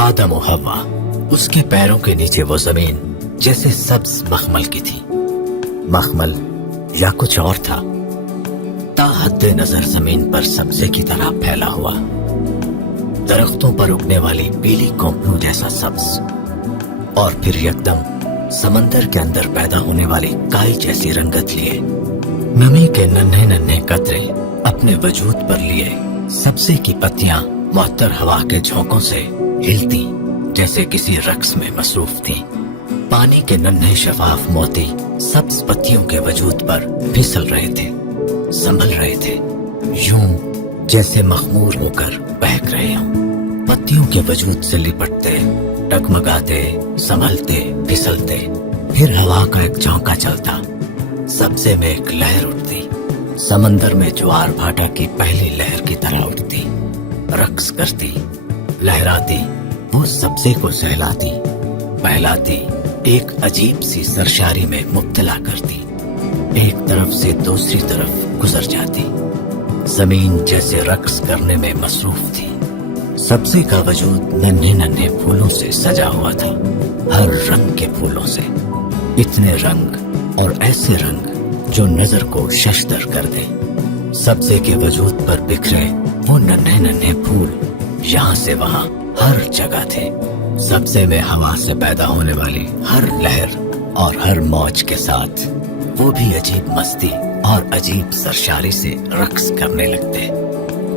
आदम और हवा, उसके पैरों के नीचे वो जमीन जैसे सब्ज मखमल की थी। मखमल या कुछ और था, ताहद्दे नजर जमीन पर सब्जे की तरह फैला हुआ, दरख्तों पर उगने वाली पीली कोंपनों जैसा सब्ज, और फिर यकदम समंदर के अंदर पैदा होने वाली काई जैसी रंगत लिए नमी के नन्हे नन्हे कतरे अपने वजूद पर लिए सब्जे की पत्तियां मुअत्तर हवा के झोंकों से हिलती जैसे किसी रक्स में मसरूफ थी। पानी के नन्हे शफाफ मोती सब्ज पत्तियों के वजूद पर फिसल रहे थे, संभल रहे थे, यूं जैसे मखमूर होकर बहक रहे हों। पत्तियों के वजूद से लिपटते, टगमगाते, संभलते, फिसलते, फिर हवा का एक झोंका चलता, सब्जे में एक लहर उठती, समंदर में ज्वार भाटा की पहली लहर की तरह उठती, रक्स करती, लहराती, वो सब्जे को सहलाती, बहलाती, एक अजीब सी सरशारी में मुब्तला करती, एक तरफ से दूसरी तरफ गुजर जाती। जमीन जैसे रक्स करने में मसरूफ थी। सब्जे का वजूद नन्हे नन्हे फूलों से सजा हुआ था, हर रंग के फूलों से, इतने रंग और ऐसे रंग जो नजर को शशदर कर दे। सब्जे के वजूद पर बिखरे वो नन्हे नन्हे फूल यहाँ से वहाँ हर जगह थे। सब्जे में हवा से पैदा होने वाली हर लहर और हर मौज के साथ वो भी अजीब मस्ती और अजीब सरशारी से रक्स करने लगते।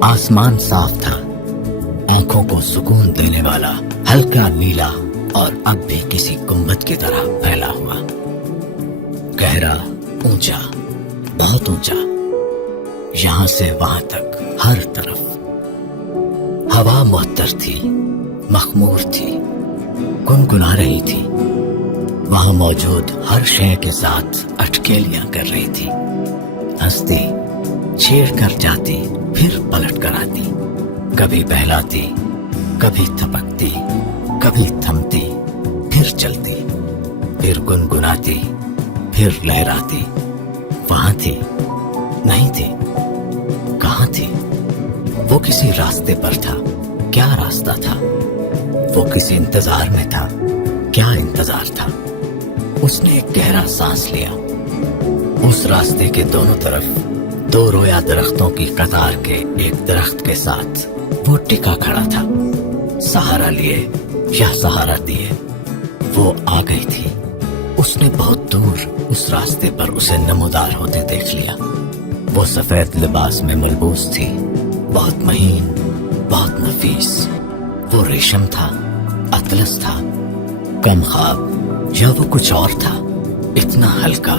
आसमान साफ था, आंखों को सुकून देने वाला, हल्का नीला और अब भी किसी गुंबद की तरह फैला हुआ, गहरा, ऊंचा, बहुत ऊंचा, यहां से वहां तक हर तरफ। हवा मुअत्तर थी, मखमूर थी, गुनगुना रही थी, वहां मौजूद हर शय के साथ अटकेलियां कर रही थी, हंसती, छेड़ कर जाती, फिर पलट कर आती, कभी बहलाती, कभी थपकती, कभी थमती, फिर चलती, फिर गुनगुनाती, फिर लहराती। वहां थी, नहीं थी, कहां थी? वो किसी रास्ते पर था, क्या रास्ता था? वो किसी इंतजार में था, क्या इंतजार था? उसने एक गहरा सांस लिया। उस रास्ते के दोनों तरफ दो रोया दरख्तों की कतार के एक दरख्त के साथ वो टिका खड़ा था, सहारा लिए या सहारा दिए। वो आ गई थी। उसने बहुत दूर उस रास्ते पर उसे नमूदार होते देख लिया। वो सफेद लिबास में मलबूस थी, बहुत महीन, बहुत नफीस। वो रेशम था, अतलस था, कम ख्वाब, या वो कुछ और था, इतना हल्का,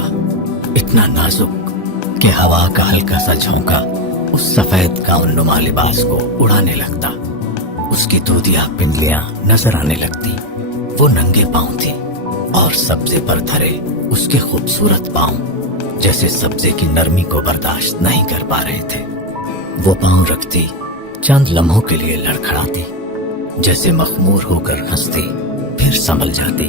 इतना नाजुक कि हवा का हल्का सा झोंका उस सफेद गाउन नुमा लिबास को उड़ाने लगता। उसकी दूधिया पिंडलियां नजर आने लगती। वो नंगे पांव थी और सब्जे पर धरे उसके खूबसूरत पांव जैसे सब्जे की नरमी को बर्दाश्त नहीं कर पा रहे थे। वो पांव रखती, चंद लम्हों के लिए लड़खड़ाती, जैसे मखमूर होकर हंसती, फिर संभल जाती,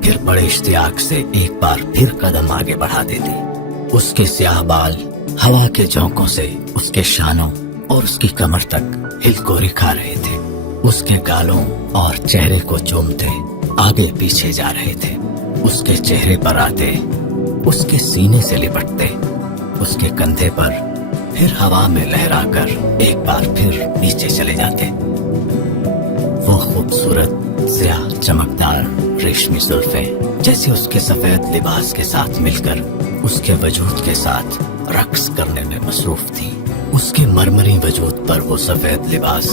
फिर बड़े इश्तियाक से एक बार फिर कदम आगे बढ़ा देती। उसके स्याह बाल हवा के झोंकों से उसके शानों और उसकी कमर तक हिलकोरी खा रहे थे। उसके गालों और चेहरे को चूमते आगे पीछे जा रहे थे। उसके चेहरे पर आते, उसके सीने से लिपटते, उसके कंधे पर, फिर हवा में लहराकर एक बार फिर नीचे चले जाते। वो खूबसूरत, स्याह, चमकदार, रेशमी जुल्फें जैसे उसके सफेद लिबास के साथ मिलकर उसके वजूद के साथ रक्स करने में मसरूफ थी। उसके मरमरी वजूद पर वो सफेद लिबास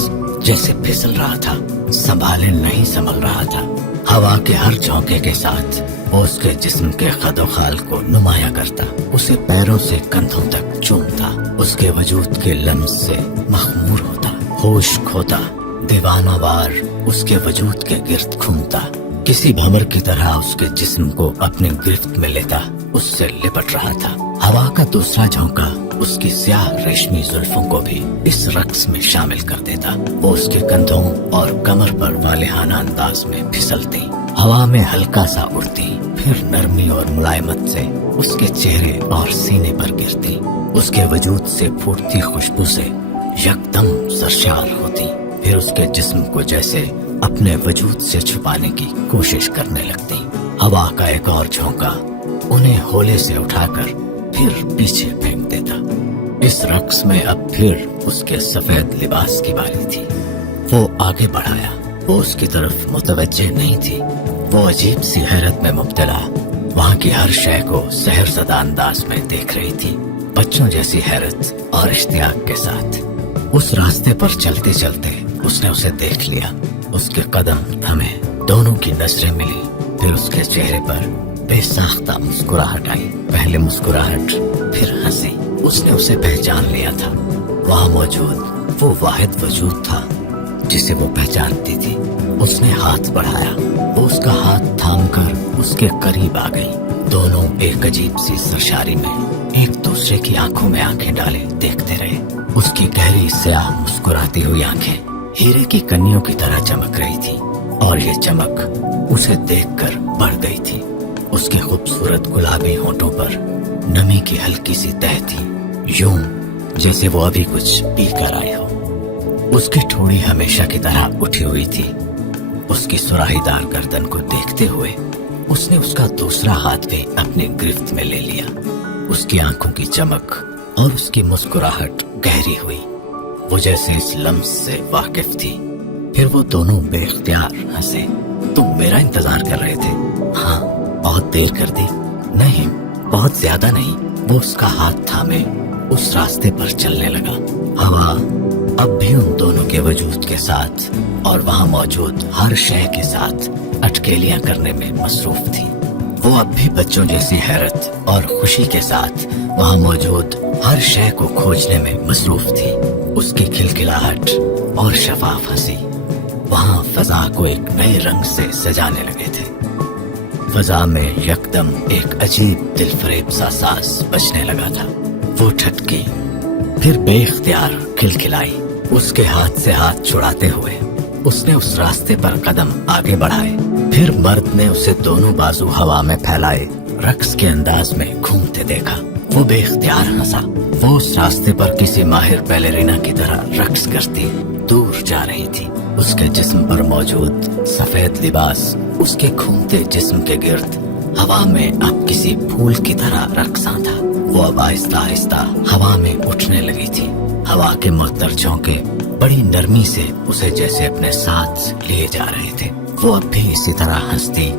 जैसे फिसल रहा था, संभाले नहीं संभल रहा था। हवा के हर झोंके के साथ वो उसके जिस्म के खदोखाल को नुमाया करता, उसे पैरों से कंधों तक चूमता, उसके वजूद के लम्स से मखमूर होता, होश खोता, दीवानावार उसके वजूद के गिर्द घूमता, किसी भंवर की तरह उसके जिस्म को अपने गिरफ्त में लेता, उससे लिपट रहा था। हवा का दूसरा झोंका उसकी स्याह रेशमी जुल्फों को भी इस रक्स में शामिल कर देता। वो उसके कंधों और कमर पर वालिहाना अंदाज में फिसलती, हवा में हल्का सा उड़ती, फिर नरमी और मुलायमत से उसके चेहरे और सीने पर गिरती, उसके वजूद से फूटती खुशबू से यकदम सरशार होती, फिर उसके जिस्म को जैसे अपने वजूद से छुपाने की कोशिश करने लगती। हवा का एक और झोंका उन्हें होले से उठाकर फिर पीछे फेंक देता। इस रक्स में अब फिर उसके सफेद लिबास की बारी थी। वो आगे बढ़ाया, वो उसकी तरफ मुतवज्जे नहीं थी। वो अजीब सी हैरत में मुब्तला वहाँ की हर शय को सहरज़दा अंदाज में देख रही थी, बच्चों जैसी हैरत और इश्तियाक के साथ। उस रास्ते पर चलते चलते उसने उसे देख लिया। उसके कदम थमे, दोनों की नजरें मिली, फिर उसके चेहरे पर बेसाख्ता मुस्कुराहट आई। पहले मुस्कुराहट, फिर हंसी। उसने उसे पहचान लिया था। वहाँ मौजूद वो वाहिद वजूद था जिसे वो पहचानती थी। उसने हाथ बढ़ाया, वो उसका हाथ थामकर उसके करीब आ गई। दोनों एक अजीब सी सरशारी में एक दूसरे की आंखों में आंखें डाले देखते रहे। उसकी गहरी स्याह मुस्कुराती हुई आंखें हीरे की कन्नियों की तरह चमक रही थी और ये चमक उसे देखकर बढ़ गई थी। उसके खूबसूरत गुलाबी होठों पर नमी की हल्की सी तह थी, यूं जैसे वो अभी कुछ पी कर आए हो। उसकी ठोड़ी हमेशा की तरह उठी हुई थी। उसकी सुराहीदार गर्दन को देखते हुए उसने उसका दूसरा हाथ भी अपनी गिरफ्त में ले लिया। उसकी आंखों की चमक और उसकी मुस्कुराहट गहरी हुई। वो जैसे इस लम्स से वाकिफ थी। फिर वो दोनों बेख्तियार हंसे। तुम मेरा इंतजार कर रहे थे? हाँ, बहुत देर कर दी। नहीं, बहुत ज्यादा नहीं। वो उसका हाथ थामे उस रास्ते पर चलने लगा। हवा अब भी उन दोनों के वजूद के साथ और वहाँ मौजूद हर शय के साथ अटकेलियां करने में मसरूफ थी। वो अब भी बच्चों जैसी हैरत और खुशी के साथ वहाँ मौजूद हर शय को खोजने में मसरूफ थी। उसकी खिलखिलाहट और शफाफ हंसी वहाँ फजा को एक नए रंग से सजाने लगे थे। फजा में यकदम एक अजीब दिलफरेब सा साज बजने लगा था। वो ठटकी, फिर बेइख्तियार खिलखिलाई। उसके हाथ से हाथ छुड़ाते हुए उसने उस रास्ते पर कदम आगे बढ़ाए। फिर मर्द ने उसे दोनों बाजू हवा में फैलाए रक्स के अंदाज में घूमते देखा। वो बेइख्तियार हंसा। वो उस रास्ते पर किसी माहिर बैलेरिना की तरह रक्स करती दूर जा रही थी। उसके जिस्म पर मौजूद सफेद लिबास उसके घूमते जिस्म के गिर्द हवा में अब किसी फूल की तरह रक्सा था। वो अब आहिस्ता आहिस्ता हवा में उठने लगी थी। हवा के मुअत्तर झोंके बड़ी नरमी से उसे जैसे अपने साथ लिए जा रहे थे। वो अब भी इसी तरह हंसती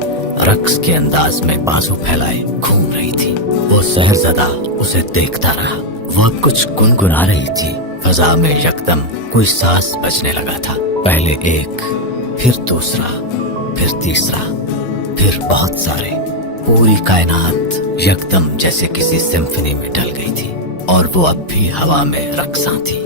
रक्स के अंदाज में बाजू फैलाए घूम रही थी। वो सहरज़दा उसे देखता रहा। वो अब कुछ गुनगुना रही थी। फजा में यकदम कोई सांस बजने लगा था। पहले एक, फिर दूसरा, फिर तीसरा, फिर बहुत सारे। पूरी कायनात यकदम जैसे किसी सिम्फनी में ढल गई थी और वो अब भी हवा में रक्सा थी।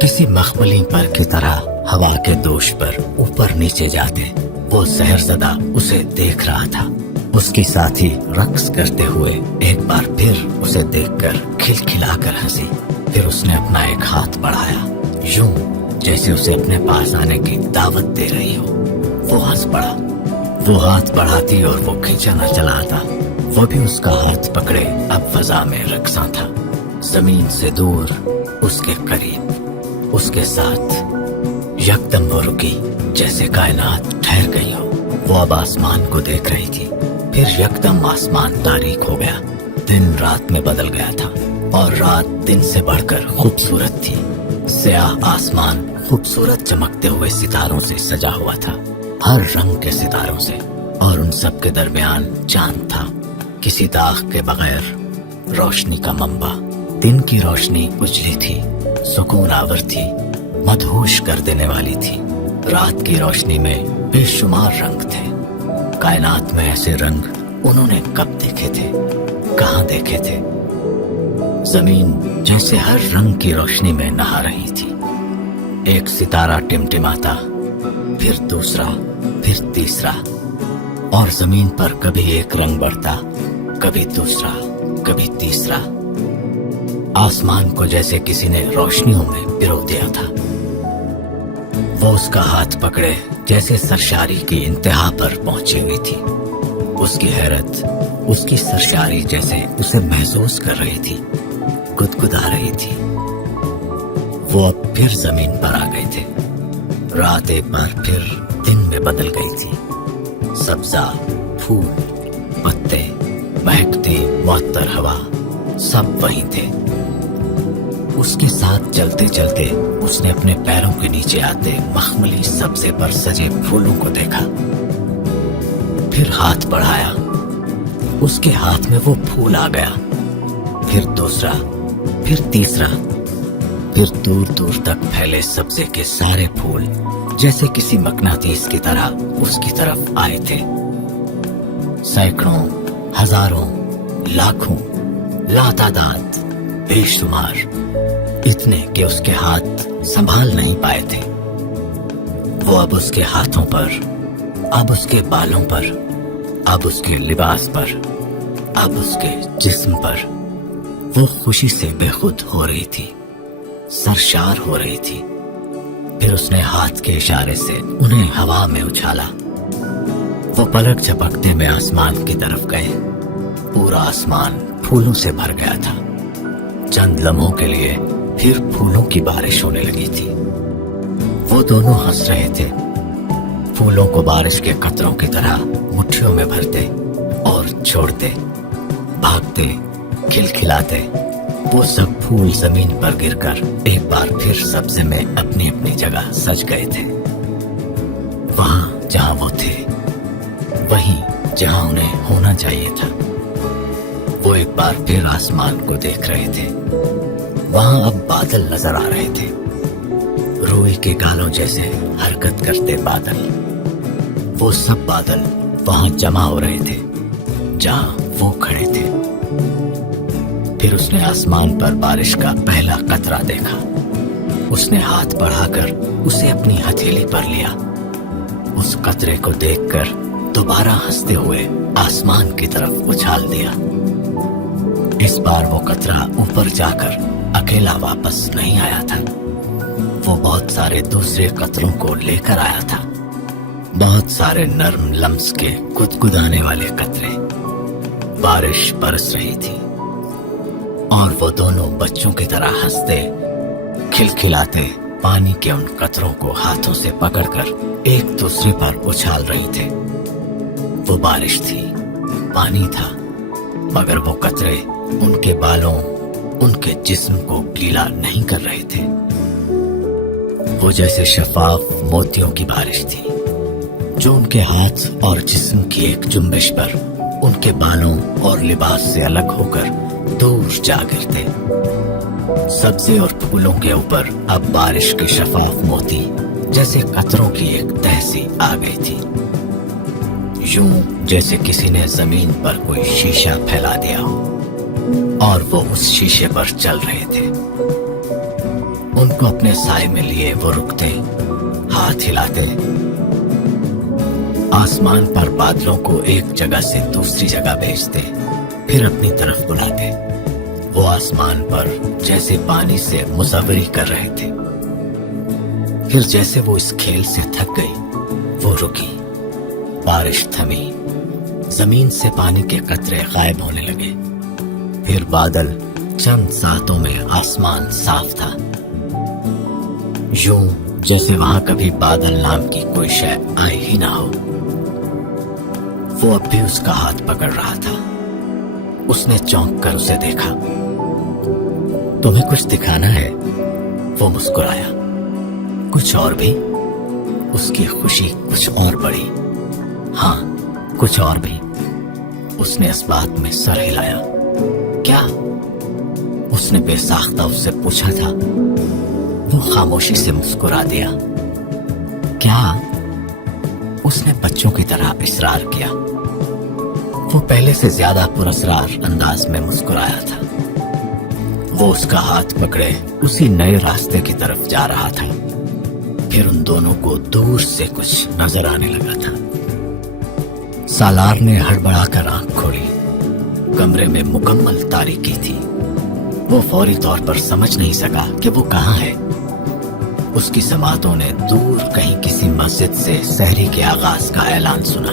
किसी मखमली पर की तरह हवा के दोष पर ऊपर नीचे जाते वो सहरज़दा उसे देख रहा था। उसकी साथी रक्स करते हुए एक बार फिर उसे देखकर खिलखिलाकर हंसी। फिर उसने अपना एक हाथ बढ़ाया, यूं जैसे उसे अपने पास आने की दावत दे रही हो। वो हंस पड़ा। वो हाथ बढ़ाती और वो खींचा न चला आता। वो भी उसका हाथ पकड़े अब फजा में रक्सा था, जमीन से दूर, उसके करीब, उसके साथ। यकदम वो रुकी जैसे कायनात ठहर गई हो। वो अब आसमान को देख रही थी। फिर यकदम आसमान तारीक हो गया। दिन रात में बदल गया था और रात दिन से बढ़कर खूबसूरत थी। स्याह आसमान खूबसूरत चमकते हुए सितारों से सजा हुआ था, हर रंग के सितारों से, और उन सब के दरमियान चांद था, किसी दाग के बगैर, रोशनी का मंबा। दिन की रोशनी उजली थी, सुकून आवर थी, मदहोश कर देने वाली थी। रात की रोशनी में बेशुमार रंग थे। कायनात में ऐसे रंग उन्होंने कब देखे थे, कहाँ देखे थे? जमीन जैसे हर रंग की रोशनी में नहा रही थी। एक सितारा टिमटिमाता, फिर दूसरा, फिर तीसरा, और जमीन पर कभी एक रंग बढ़ता, कभी दूसरा, कभी तीसरा। आसमान को जैसे किसी ने रोशनियों में पिरो दिया था। वो उसका हाथ पकड़े जैसे सरशारी की इंतहा पर पहुंची हुई थी। उसकी हैरत, उसकी सरशारी जैसे उसे महसूस कर रही थी, गुदगुदा रही थी। वो अब फिर जमीन पर आ गए थे। रात एक बार फिर दिन में بدل गई थी। सब्जा, फूल, पत्ते, महकती मुअत्तर हवा सब वहीं थे। उसके साथ चलते चलते उसने अपने पैरों के नीचे आते मखमली सब्जे पर सजे फूलों को देखा। फिर हाथ बढ़ाया, उसके हाथ में वो फूल आ गया। फिर दूसरा, फिर तीसरा, फिर दूर दूर तक फैले सब्जे के सारे फूल जैसे किसी मकनातीस की तरह उसकी तरफ आए थे। सैकड़ों, हजारों, लाखों, लातादाद, बेशुमार, इतने कि उसके हाथ संभाल नहीं पाए थे। वो अब उसके हाथों पर, अब उसके बालों पर, अब उसके लिबास पर, अब उसके जिस्म पर वो खुशी से बेखुद हो रही थी, सरशार हो रही थी। फिर उसने हाथ के इशारे से उन्हें हवा में उछाला। वो पलक झपकते में आसमान की तरफ गए। पूरा आसमान फूलों से भर गया था। चंद लम्हों के लिए फिर फूलों की बारिश होने लगी थी। वो दोनों हंस रहे थे, फूलों को बारिश के कतरों की तरह मुट्ठियों में भरते और छोड़ते, भागते, खिलखिलाते। वो सब फूल जमीन पर गिरकर एक बार फिर सब्जे में अपनी अपनी जगह सज गए थे। वहां जहां वो थे, वहीं जहां उन्हें होना चाहिए था। वो एक बार फिर आसमान को देख रहे थे। वहां अब बादल नजर आ रहे थे, रूई के गालों जैसे हरकत करते बादल। वो सब बादल वहां जमा हो रहे थे जहां वो खड़े थे। फिर उसने आसमान पर बारिश का पहला कतरा देखा। उसने हाथ बढ़ाकर उसे अपनी हथेली पर लिया। उस कतरे को देखकर दोबारा हंसते हुए आसमान की तरफ उछाल दिया। इस बार वो कतरा ऊपर जाकर अकेला वापस नहीं आया था। वो बहुत सारे दूसरे कतरों को लेकर आया था, बहुत सारे नर्म लम्स के गुदगुदाने वाले कतरे। बारिश बरस रही थी और वो दोनों बच्चों की तरह हंसते, खिलखिलाते पानी के उन कतरों को हाथों से पकड़कर एक दूसरे पर उछाल रही थे। वो बारिश थी, पानी था, मगर वो कतरे उनके बालों, उनके जिस्म को गीला नहीं कर रहे थे। वो जैसे शफाफ मोतियों की बारिश थी जो उनके हाथ और जिस्म की एक जुम्बिश पर उनके बालों और लिबास से अलग होकर दूर जा गिरते। सब्जे और फूलों के ऊपर अब बारिश के शफाफ मोती जैसे कतरों की एक तह सी आ गई थी, यूं जैसे किसी ने जमीन पर कोई शीशा फैला दिया हो और वो उस शीशे पर चल रहे थे। उनको अपने साए में लिए वो रुकते, हाथ हिलाते, आसमान पर बादलों को एक जगह से दूसरी जगह भेजते, फिर अपनी तरफ बुलाते। वो आसमान पर जैसे पानी से मुसाफिरी कर रहे थे। फिर जैसे वो इस खेल से थक गई, वो रुकी, बारिश थमी, जमीन से पानी के कतरे गायब होने लगे। फिर बादल, चंद सातों में आसमान साफ था, यूं जैसे वहां कभी बादल नाम की कोई शय आई ही ना हो। वो अब भी उसका हाथ पकड़ रहा था। उसने चौंक कर उसे देखा। तुम्हें कुछ दिखाना है? वो मुस्कुराया। कुछ और भी? उसकी खुशी कुछ और बढ़ी। हाँ, कुछ और भी। उसने इस बात में सर हिलाया। क्या? उसने बेसाख्ता उससे पूछा था। वो खामोशी से मुस्कुरा दिया। क्या? उसने बच्चों की तरह इसरार किया। वो पहले से ज्यादा पुरस्कार अंदाज में मुस्कुराया था। वो उसका हाथ पकड़े उसी नए रास्ते की तरफ जा रहा था। फिर उन दोनों को दूर से कुछ नजर आने लगा था। सालार ने हड़बड़ाकर आंख खोली। कमरे में मुकम्मल तारीकी थी। वो फौरी तौर पर समझ नहीं सका कि वो कहाँ है। उसकी समातों ने दूर कहीं किसी मस्जिद से सहरी के आगाज का ऐलान सुना।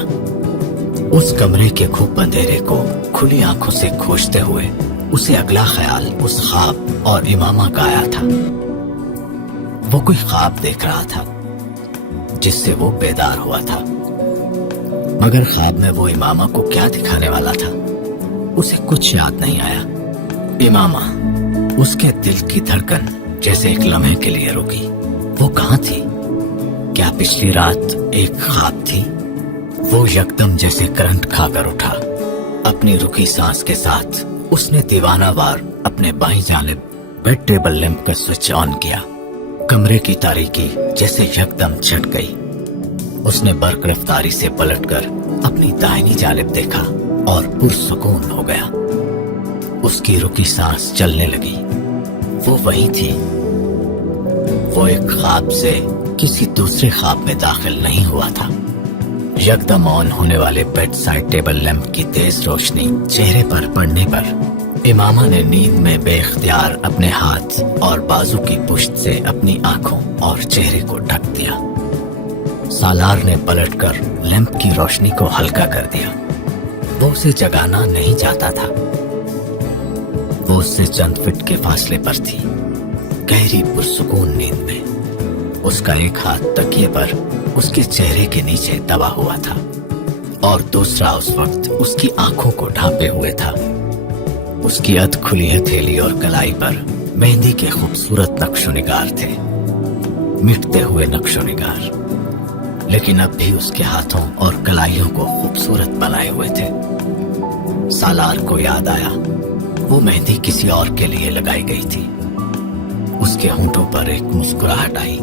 उस कमरे के खूब अंधेरे को खुली आंखों से खोजते हुए उसे अगला ख्याल उस ख्वाब और इमामा का आया था। वो कोई ख्वाब देख रहा था जिससे वो बेदार हुआ था। मगर ख्वाब में वो इमामा को क्या दिखाने वाला था उसे कुछ याद नहीं आया। इमामा, उसके दिल की धड़कन जैसे एक लम्हे के लिए रुकी। वो कहाँ थी? क्या पिछली रात एक ख्वाब थी? वो यकदम जैसे करंट खाकर उठा। अपनी रुकी सांस के साथ उसने दीवानावार अपने बाईं जानिब बेड टेबल लैंप का स्विच ऑन किया। कमरे की तारीकी जैसे यकदम छट गई। उसने बर्क रफ्तारी से पलटकर अपनी दाहिनी जानिब देखा और पुरसुकून हो गया। उसकी रुकी सांस चलने लगी। वो वही थी। वो एक ख्वाब से किसी दूसरे ख्वाब में दाखिल नहीं हुआ था। यकदम ऑन होने वाले बेड साइड टेबल लैंप की तेज रोशनी चेहरे पर पड़ने पर इमामा ने नींद में बेख्तियार अपने हाथ और बाजू की पुश्त से अपनी आंखों और चेहरे को ढक दिया। सालार ने पलटकर लैंप की रोशनी को हल्का कर दिया। वो उसे जगाना नहीं चाहता था। वो उससे चंद फीट के फासले पर थी, गहरी पुरसुकून नींद में। उसका एक हाथ तकिए पर उसके चेहरे के नीचे दबा हुआ था और दूसरा उस वक्त उसकी आंखों को ढांपे हुए था। उसकी अध खुली हथेली और कलाई पर मेहंदी के खूबसूरत नक्शो निगार थे, मिटते हुए नक्शो निगार, लेकिन अब भी उसके हाथों और कलाइयों को खूबसूरत बनाए हुए थे। सालार को याद आया वो मेहंदी किसी और के लिए लगाई गई थी। उसके होंठों पर एक मुस्कुराहट आई।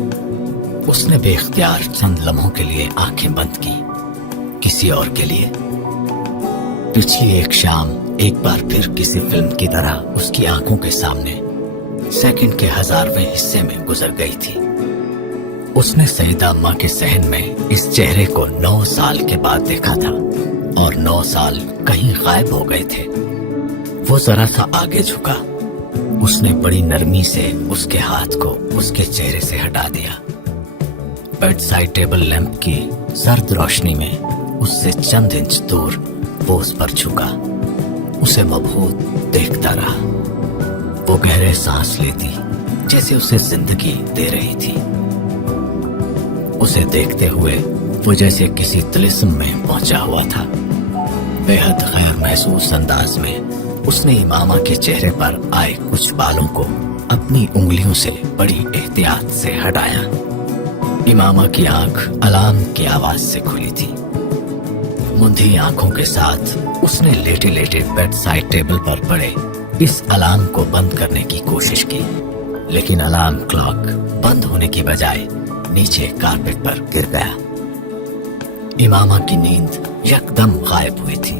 उसने बेख्तियार चंद लम्हों के लिए आंखें बंद की, किसी और के लिए। पिछली एक शाम एक बार फिर किसी फिल्म की तरह उसकी आंखों के सामने सेकंड के 1000वें हिस्से में गुजर गई थी। उसने सईदा अम्मा के सहन में इस चेहरे को 9 साल के बाद देखा था और 9 साल कहीं गायब हो गए थे। वो जरा सा आगे झुका। उसने बड़ी नरमी से उसके हाथ को उसके चेहरे से हटा दिया। बेड साइड टेबल लैंप की सर्द रोशनी में उससे चंद इंच दूर वो उस पर झुका, उसे मबहूत देखता रहा। वो गहरे सांस लेती जैसे उसे जिंदगी दे रही थी। उसे देखते हुए वो जैसे किसी तिलिस्म में पहुंचा हुआ था। बेहद गैर महसूस अंदाज में उसने इमामा के चेहरे पर आए कुछ बालों को अपनी उंगलियों से बड़ी एहतियात से हटाया। इमामा की आंख अलार्म की आवाज से खुली थी। मुंधी आंखों के साथ उसने लेटे लेटे बेड साइड टेबल पर पड़े इस अलार्म को बंद करने की कोशिश की, लेकिन अलार्म क्लॉक बंद होने की बजाय नीचे कारपेट पर गिर गया। इमामा की नींद यकदम गायब हुई थी।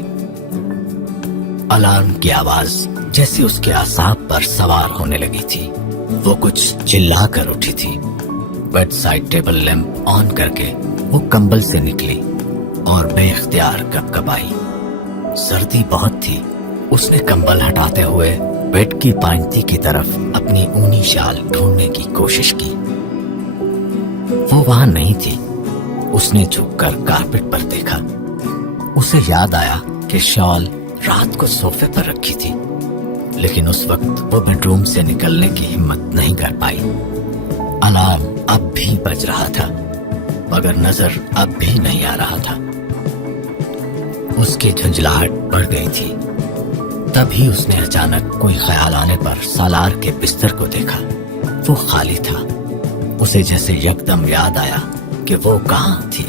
अलार्म की आवाज जैसे उसके आसाब पर सवार होने लगी थी। वो कुछ चिल्ला कर उठी थी। Bed side table lamp on करके वो कंबल से निकली और बेख्तियार कपकपाई। सर्दी बहुत थी। उसने कंबल हटाते हुए बेड की पांती की तरफ अपनी ऊनी शाल ढूंढने की कोशिश की। वो वहां नहीं थी। उसने झुककर कारपेट पर देखा। उसे याद आया कि शॉल रात को सोफे पर रखी थी, लेकिन उस वक्त वो बेडरूम से निकलने की हिम्मत नहीं कर पाई। अलार्म अब भी बज रहा था, मगर नजर अब भी नहीं आ रहा था। उसकी झंझलाहट बढ़ गई थी। तभी उसने अचानक कोई ख्याल आने पर सालार के बिस्तर को देखा। वो खाली था। उसे जैसे यकदम याद आया कि वो कहाँ थी।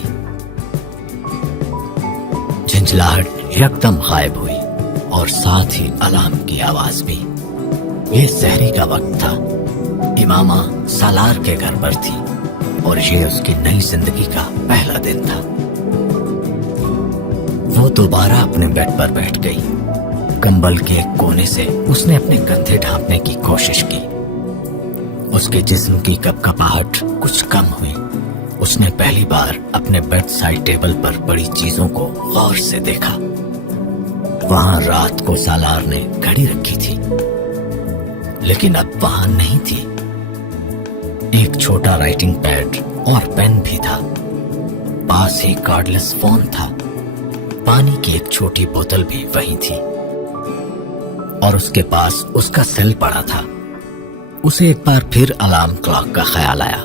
झंझलाहट यकदम गायब हुई और साथ ही अलार्म की आवाज भी। ये सहरी का वक्त था। इमामा सालार के घर पर थी और ये उसकी नई जिंदगी का पहला दिन था। वो दोबारा अपने बेड पर बैठ गई। कंबल के एक कोने से उसने अपने कंधे ढांपने की कोशिश की। उसके जिस्म की कपकपाहट कुछ कम हुई। उसने पहली बार अपने बेड साइड टेबल पर पड़ी चीजों को गौर से देखा। वहां रात को सालार ने घड़ी रखी थी, लेकिन अब वहां नहीं थी। एक छोटा राइटिंग पैड और पेन भी था। पास ही कार्डलेस फोन था। पानी की एक छोटी बोतल भी वहीं थी और उसके पास उसका सेल पड़ा था। उसे एक बार फिर अलार्म क्लॉक का ख्याल आया।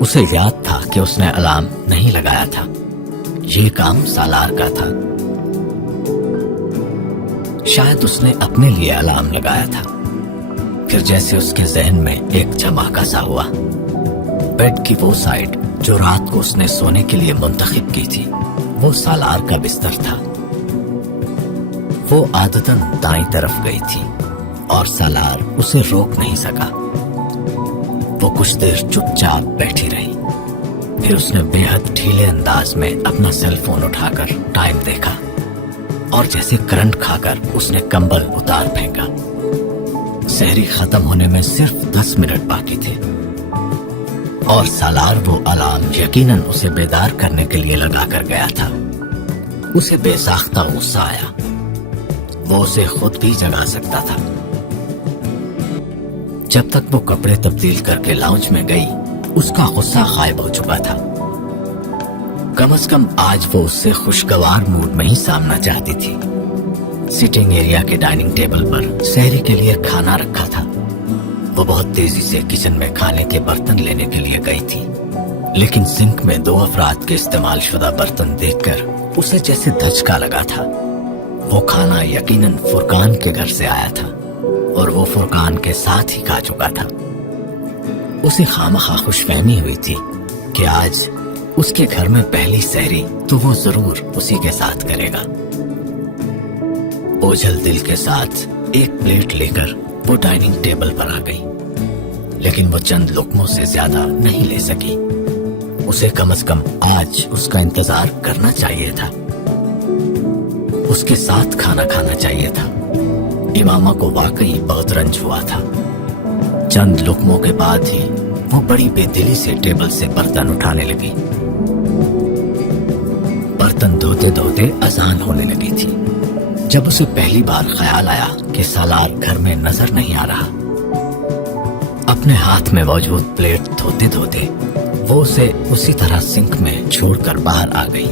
उसे याद था कि उसने अलार्म नहीं लगाया था। ये काम सालार का था। शायद उसने अपने लिए अलार्म लगाया था। फिर जैसे उसके जहन में एक झमाका सा हुआ। बेड की वो साइड जो रात को उसने सोने के लिए मुंतखब की थी, वो सालार का बिस्तर था। वो आदतन दाईं तरफ गई थी और सालार उसे रोक नहीं सका। वो कुछ देर चुपचाप बैठी रही। फिर उसने बेहद ढीले अंदाज में अपना सेल फोन उठाकर टाइम देखा और जैसे करंट खाकर उसने कंबल उतार फेंका। सहरी खत्म होने में सिर्फ 10 मिनट बाकी थे और सालार वो अलार्म यकीनन उसे बेदार करने के लिए लगा कर गया था। उसे बेसाख्ता गुस्सा आया। वो उसे खुद भी जगा सकता था। जब तक वो कपड़े तब्दील करके लाउंज में गई, उसका गुस्सा गायब हो चुका था। कम से कम आज वो उससे खुशगवार मूड में ही सामना चाहती थी। सिटिंग एरिया के डाइनिंग टेबल पर सहरी के लिए खाना रखा था। वो बहुत तेजी से किचन में खाने के बर्तन लेने के लिए गई थी, लेकिन सिंक में 2 अफराद के इस्तेमाल शुदा बर्तन देखकर उसे जैसे धचका लगा था। वो खाना यकीनन फुरकान के घर से आया था और वो फुरकान के साथ ही खा चुका था। उसे खामखा खुशफहमी हुई थी कि आज उसके घर में पहली सहरी तो वो जरूर उसी के साथ करेगा। बोझल दिल के साथ एक प्लेट लेकर वो डाइनिंग टेबल पर आ गई, लेकिन वो चंद लुकमों से ज्यादा नहीं ले सकी। उसे कम से कम आज उसका इंतजार करना चाहिए था। उसके साथ खाना खाना चाहिए था। इमामा को वाकई बहुत रंज हुआ था। चंद लुकमों के बाद ही वो बड़ी बेदिली से टेबल से बर्तन उठाने लगी। बर्तन धोते धोते अजान होने लगी थी जब उसे पहली बार ख्याल आया कि सालार घर में नजर नहीं आ रहा। अपने हाथ में मौजूद प्लेट धोते धोते वो उसे उसी तरह सिंक में छोड़कर बाहर आ गई।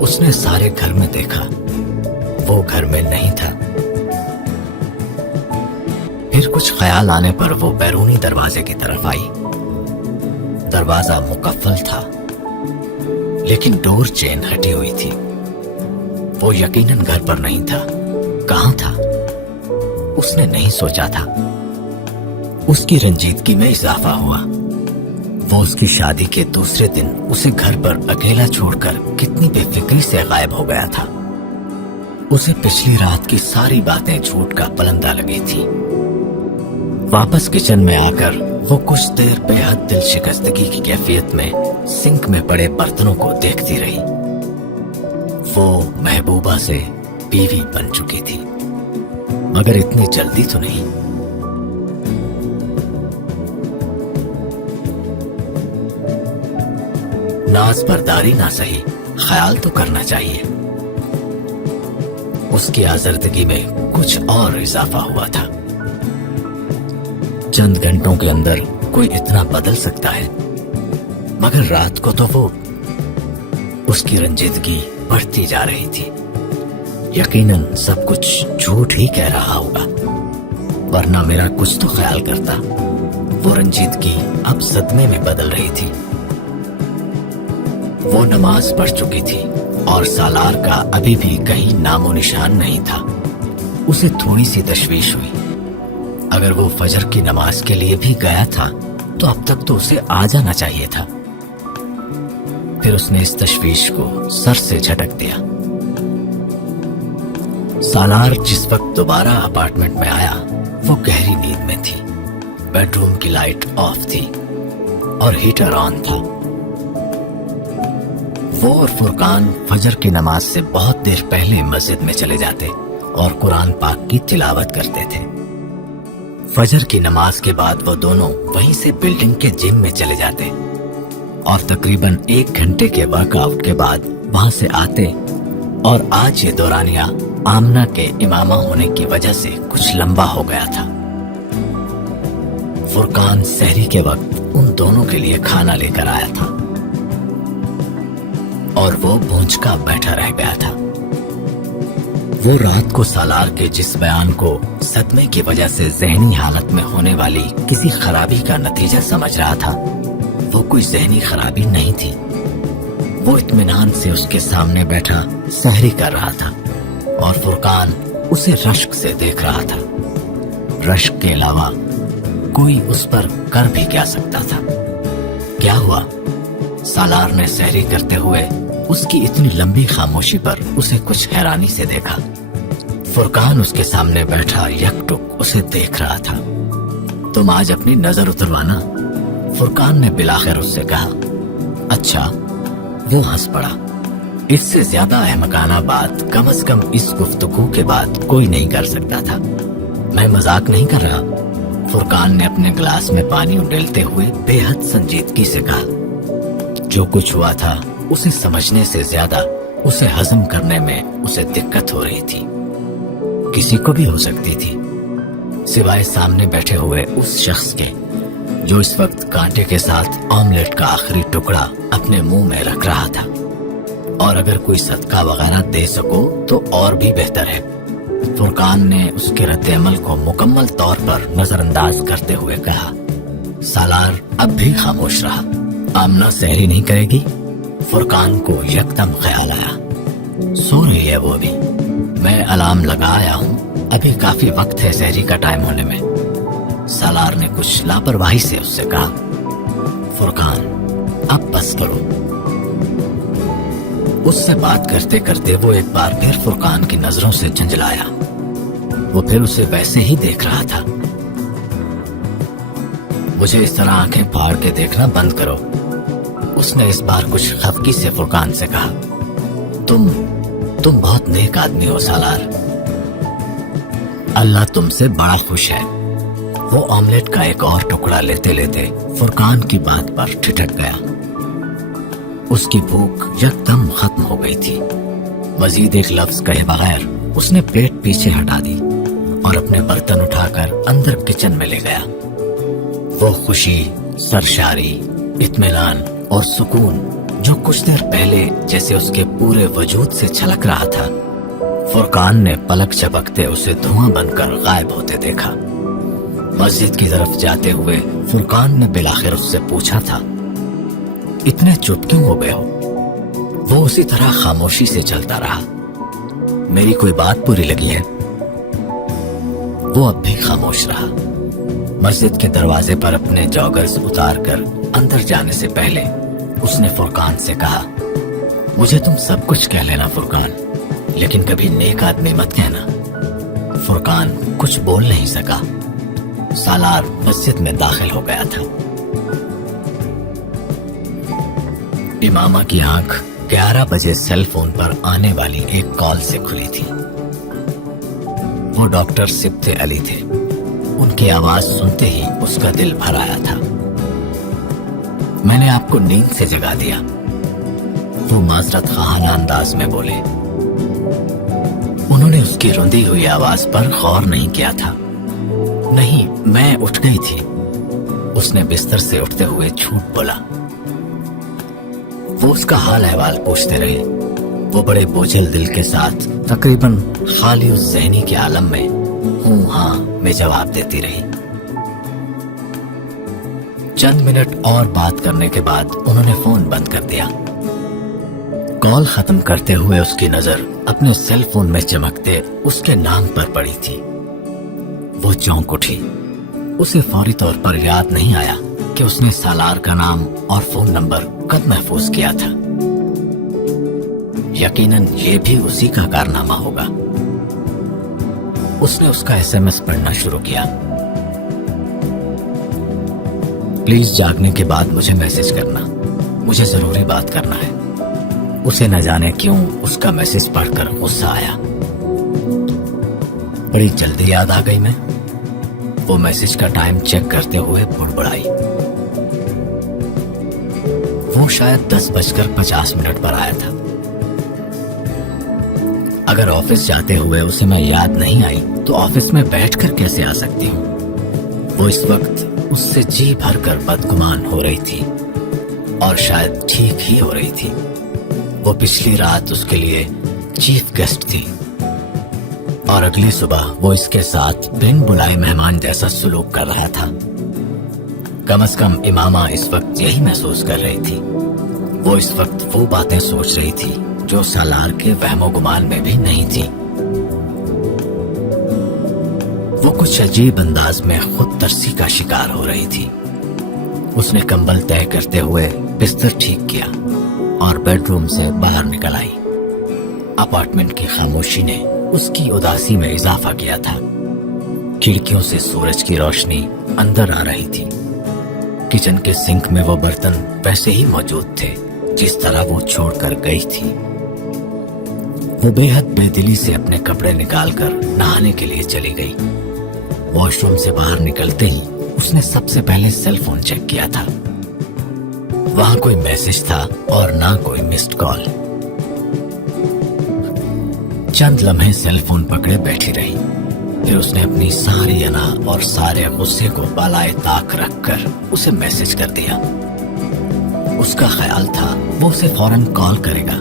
उसने सारे घर में देखा, वो घर में नहीं था। फिर कुछ ख्याल आने पर वो बैरूनी दरवाजे की तरफ आई। दरवाजा मुकफ्फल था, लेकिन डोर चेन हटी हुई थी। वो यकीनन घर पर नहीं था। कहां था? उसने नहीं सोचा था। उसकी रंजीदगी में इजाफा हुआ। वो उसकी शादी के दूसरे दिन उसे घर पर अकेला छोड़कर कितनी बेफिक्री से गायब हो गया था। उसे पिछली रात की सारी बातें झूठ का पलंदा लगी थी। वापस किचन में आकर वो कुछ देर बेहद दिल शिकस्तगी की कैफियत में सिंक में पड़े बर्तनों को देखती रही। वो महबूबा से बीवी बन चुकी थी, मगर इतनी जल्दी तो नहीं। नाज बर्दारी ना सही, ख्याल तो करना चाहिए। उसकी आजर्दगी में कुछ और इजाफा हुआ था। चंद घंटों के अंदर कोई इतना बदल सकता है, मगर रात को तो वो उसकी रंजीदगी बढ़ती जा रही थी। यकीनन सब कुछ झूठ ही कह रहा होगा, वरना मेरा कुछ तो ख्याल करता। वो रंजीदगी अब सदमे में बदल रही थी। वो नमाज पढ़ चुकी थी और सालार का अभी भी कहीं नामो निशान नहीं था। उसे थोड़ी सी तशवीश हुई। अगर वो फजर की नमाज के लिए भी गया था तो अब तक तो उसे आ जाना चाहिए था। फिर उसने इस तशवीश को सर से झटक दिया। सालार जिस वक्त दोबारा अपार्टमेंट में आया वो गहरी नींद में थी। बेडरूम की लाइट ऑफ थी और हीटर ऑन था। वो और फुरकान फजर की नमाज से बहुत देर पहले मस्जिद में चले जाते और कुरान पाक की तिलावत करते थे। फजर की नमाज के बाद वो दोनों वहीं से बिल्डिंग के जिम में चले जाते और तकरीबन 1 घंटे के वर्कआउट के बाद वहां से आते। और आज ये दौरानिया आमना के इमामा होने की वजह से कुछ लंबा हो गया था। फुरकान सहरी के वक्त उन दोनों के लिए खाना लेकर आया था और वो भूंचका बैठा रह गया था। वो रात को सालार के जिस बयान को सदमे की वजह से जहनी हालत में होने वाली किसी खराबी का नतीजा समझ रहा था, वो कोई जहनी खराबी नहीं थी। वो इत्मीनान से उसके सामने बैठा सहरी कर रहा था और फुरकान उसे रश्क से देख रहा था। रश्क के अलावा कोई उस पर कर भी क्या सकता था। क्या हुआ? सालार ने सहरी करते हुए उसकी इतनी लंबी खामोशी पर उसे कुछ हैरानी से देखा। फुरकान उसके सामने बैठा यकटुक उसे देख रहा था। तुम आज अपनी नजर उतरवाना, फुरकान ने बिलाखिर उससे कहा। अच्छा। वो हंस पड़ा। इससे ज्यादा अहमकाना बात कम से कम इस गुफ्तगू के बाद कोई नहीं कर सकता था। मैं मजाक नहीं कर रहा, फुरकान ने अपने गिलास में पानी उंडेलते हुए बेहद संजीदगी से कहा। जो कुछ हुआ था उसे समझने से ज्यादा उसे हजम करने में उसे दिक्कत हो रही थी। किसी को भी हो सकती थी, सिवाय सामने बैठे हुए उस शख्स के जो इस वक्त कांटे के साथ ऑमलेट का आखिरी टुकड़ा अपने मुंह में रख रहा था। और अगर कोई सदका वगैरह दे सको तो और भी बेहतर है। फुरकान ने उसके रद्द-ए-अमल को मुकम्मल तौर पर नजरअंदाज करते हुए कहा। सालार अब भी खामोश रहा। आमना सहरी नहीं करेगी? फुरकान को यकदम ख्याल आया। सो रही है वो अभी। मैं अलार्म लगा आया हूँ, अभी काफी वक्त है सहरी का टाइम होने में। सालार ने कुछ लापरवाही से उससे कहा। फुरकान, अब बस करो। उससे बात करते करते वो एक बार फिर फुरकान की नजरों से झंझलाया। वो फिर उसे वैसे ही देख रहा था। मुझे इस तरह आंखें फाड़ के देखना बंद करो, उसने इस बार कुछ खफगी से फुरकान से कहा। तुम बहुत नेक आदमी हो सालार, अल्लाह तुमसे बड़ा खुश है। वो ऑमलेट का एक और टुकड़ा लेते लेते फुरकान की बात पर ठिठक गया। उसकी भूख यकदम खत्म हो गई थी। मजीद एक लफ्ज कहे बगैर उसने प्लेट पीछे हटा दी और अपने बर्तन उठाकर अंदर किचन में ले गया। वो खुशी, सरशारी, इत्मीनान और सुकून जो कुछ देर पहले जैसे उसके पूरे वजूद से छलक रहा था, फुरकान ने पलक झपकते उसे धुआं बनकर गायब होते देखा। मस्जिद की तरफ जाते हुए फुरकान ने बिलाखिर उससे पूछा था, इतने चुप क्यों हो गए हो? वो उसी तरह खामोशी से चलता रहा। मेरी कोई बात बुरी लगी है? वो अब भी खामोश रहा। मस्जिद के दरवाजे पर अपने जॉगर्स उतार कर अंदर जाने से पहले उसने फुरकान से कहा, मुझे तुम सब कुछ कह लेना फुरकान, लेकिन कभी नेक आदमी मत कहना। फुरकान कुछ बोल नहीं सका। सालार मस्जिद में दाखिल हो गया था। इमामा की आंख 11 बजे सेल फोन पर आने वाली एक कॉल से खुली थी। वो डॉक्टर सिब्ते अली थे। उनकी आवाज सुनते ही उसका दिल भर आया था। मैंने आपको नींद से जगा दिया, वो माजरत खाना अंदाज में बोले। उन्होंने उसकी रुंधी हुई आवाज पर गौर नहीं किया था। नहीं, मैं उठ गई थी, उसने बिस्तर से उठते हुए झूठ बोला। वो उसका हाल अहवाल पूछते रहे। वो बड़े बोझल दिल के साथ तकरीबन खाली उस ज़हनी के आलम में हूँ हाँ में जवाब देती रही। चंद मिनट और बात करने के बाद उन्होंने फोन बंद कर दिया। कॉल खत्म करते हुए उसकी नजर अपने सेल फोन में चमकते उसके नाम पर पड़ी थी। वो चौंक उठी। उसे फौरी तौर पर याद नहीं आया कि उसने सालार का नाम और फोन नंबर कब महफूज किया था। यकीनन ये भी उसी का कारनामा होगा। उसने उसका एसएमएस पढ़ना शुरू किया। प्लीज जागने के बाद मुझे मैसेज करना, मुझे जरूरी बात करना है। उसे न जाने क्यों उसका मैसेज पढ़कर गुस्सा आया। बड़ी जल्दी याद आ गई मैं, वो मैसेज का टाइम चेक करते हुए बुड़बुड़ाई। वो शायद 10:50 पर आया था। अगर ऑफिस जाते हुए उसे मैं याद नहीं आई तो ऑफिस में बैठकर कैसे आ सकती हूँ। वो इस वक्त उससे जी भरकर बदगुमान हो रही थी और शायद ठीक ही हो रही थी। वो पिछली रात उसके लिए चीफ गेस्ट थी और अगली सुबह वो इसके साथ बिन बुलाए मेहमान जैसा सुलूक कर रहा था। कम से कम इमामा इस वक्त यही महसूस कर रही थी। वो इस वक्त वो बातें सोच रही थी जो सालार के वहमो गुमान में भी नहीं थी। वो कुछ अजीब अंदाज में खुद तरसी का शिकार हो रही थी। उसने कंबल तय करते हुए बिस्तर ठीक किया और बेडरूम से बाहर निकल आई। अपार्टमेंट की खामोशी ने उसकी उदासी में इजाफा किया था। खिड़कियों से सूरज की रोशनी अंदर आ रही थी। किचन के सिंक में वो बर्तन वैसे ही मौजूद थे जिस तरह वो छोड़कर गई थी। वो बेहद बेदिली से अपने कपड़े निकालकर नहाने के लिए चली गई। वॉशरूम से बाहर निकलते ही उसने सबसे पहले सेल फोन चेक किया था। वहां कोई मैसेज था और ना कोई मिस्ड कॉल। चंद लम्हे सेल फोन पकड़े बैठी रही। फिर उसने अपनी सारी अना और सारे गुस्से को बालाए ताक रखकर उसे मैसेज कर दिया। उसका ख्याल था वो उसे फौरन कॉल करेगा,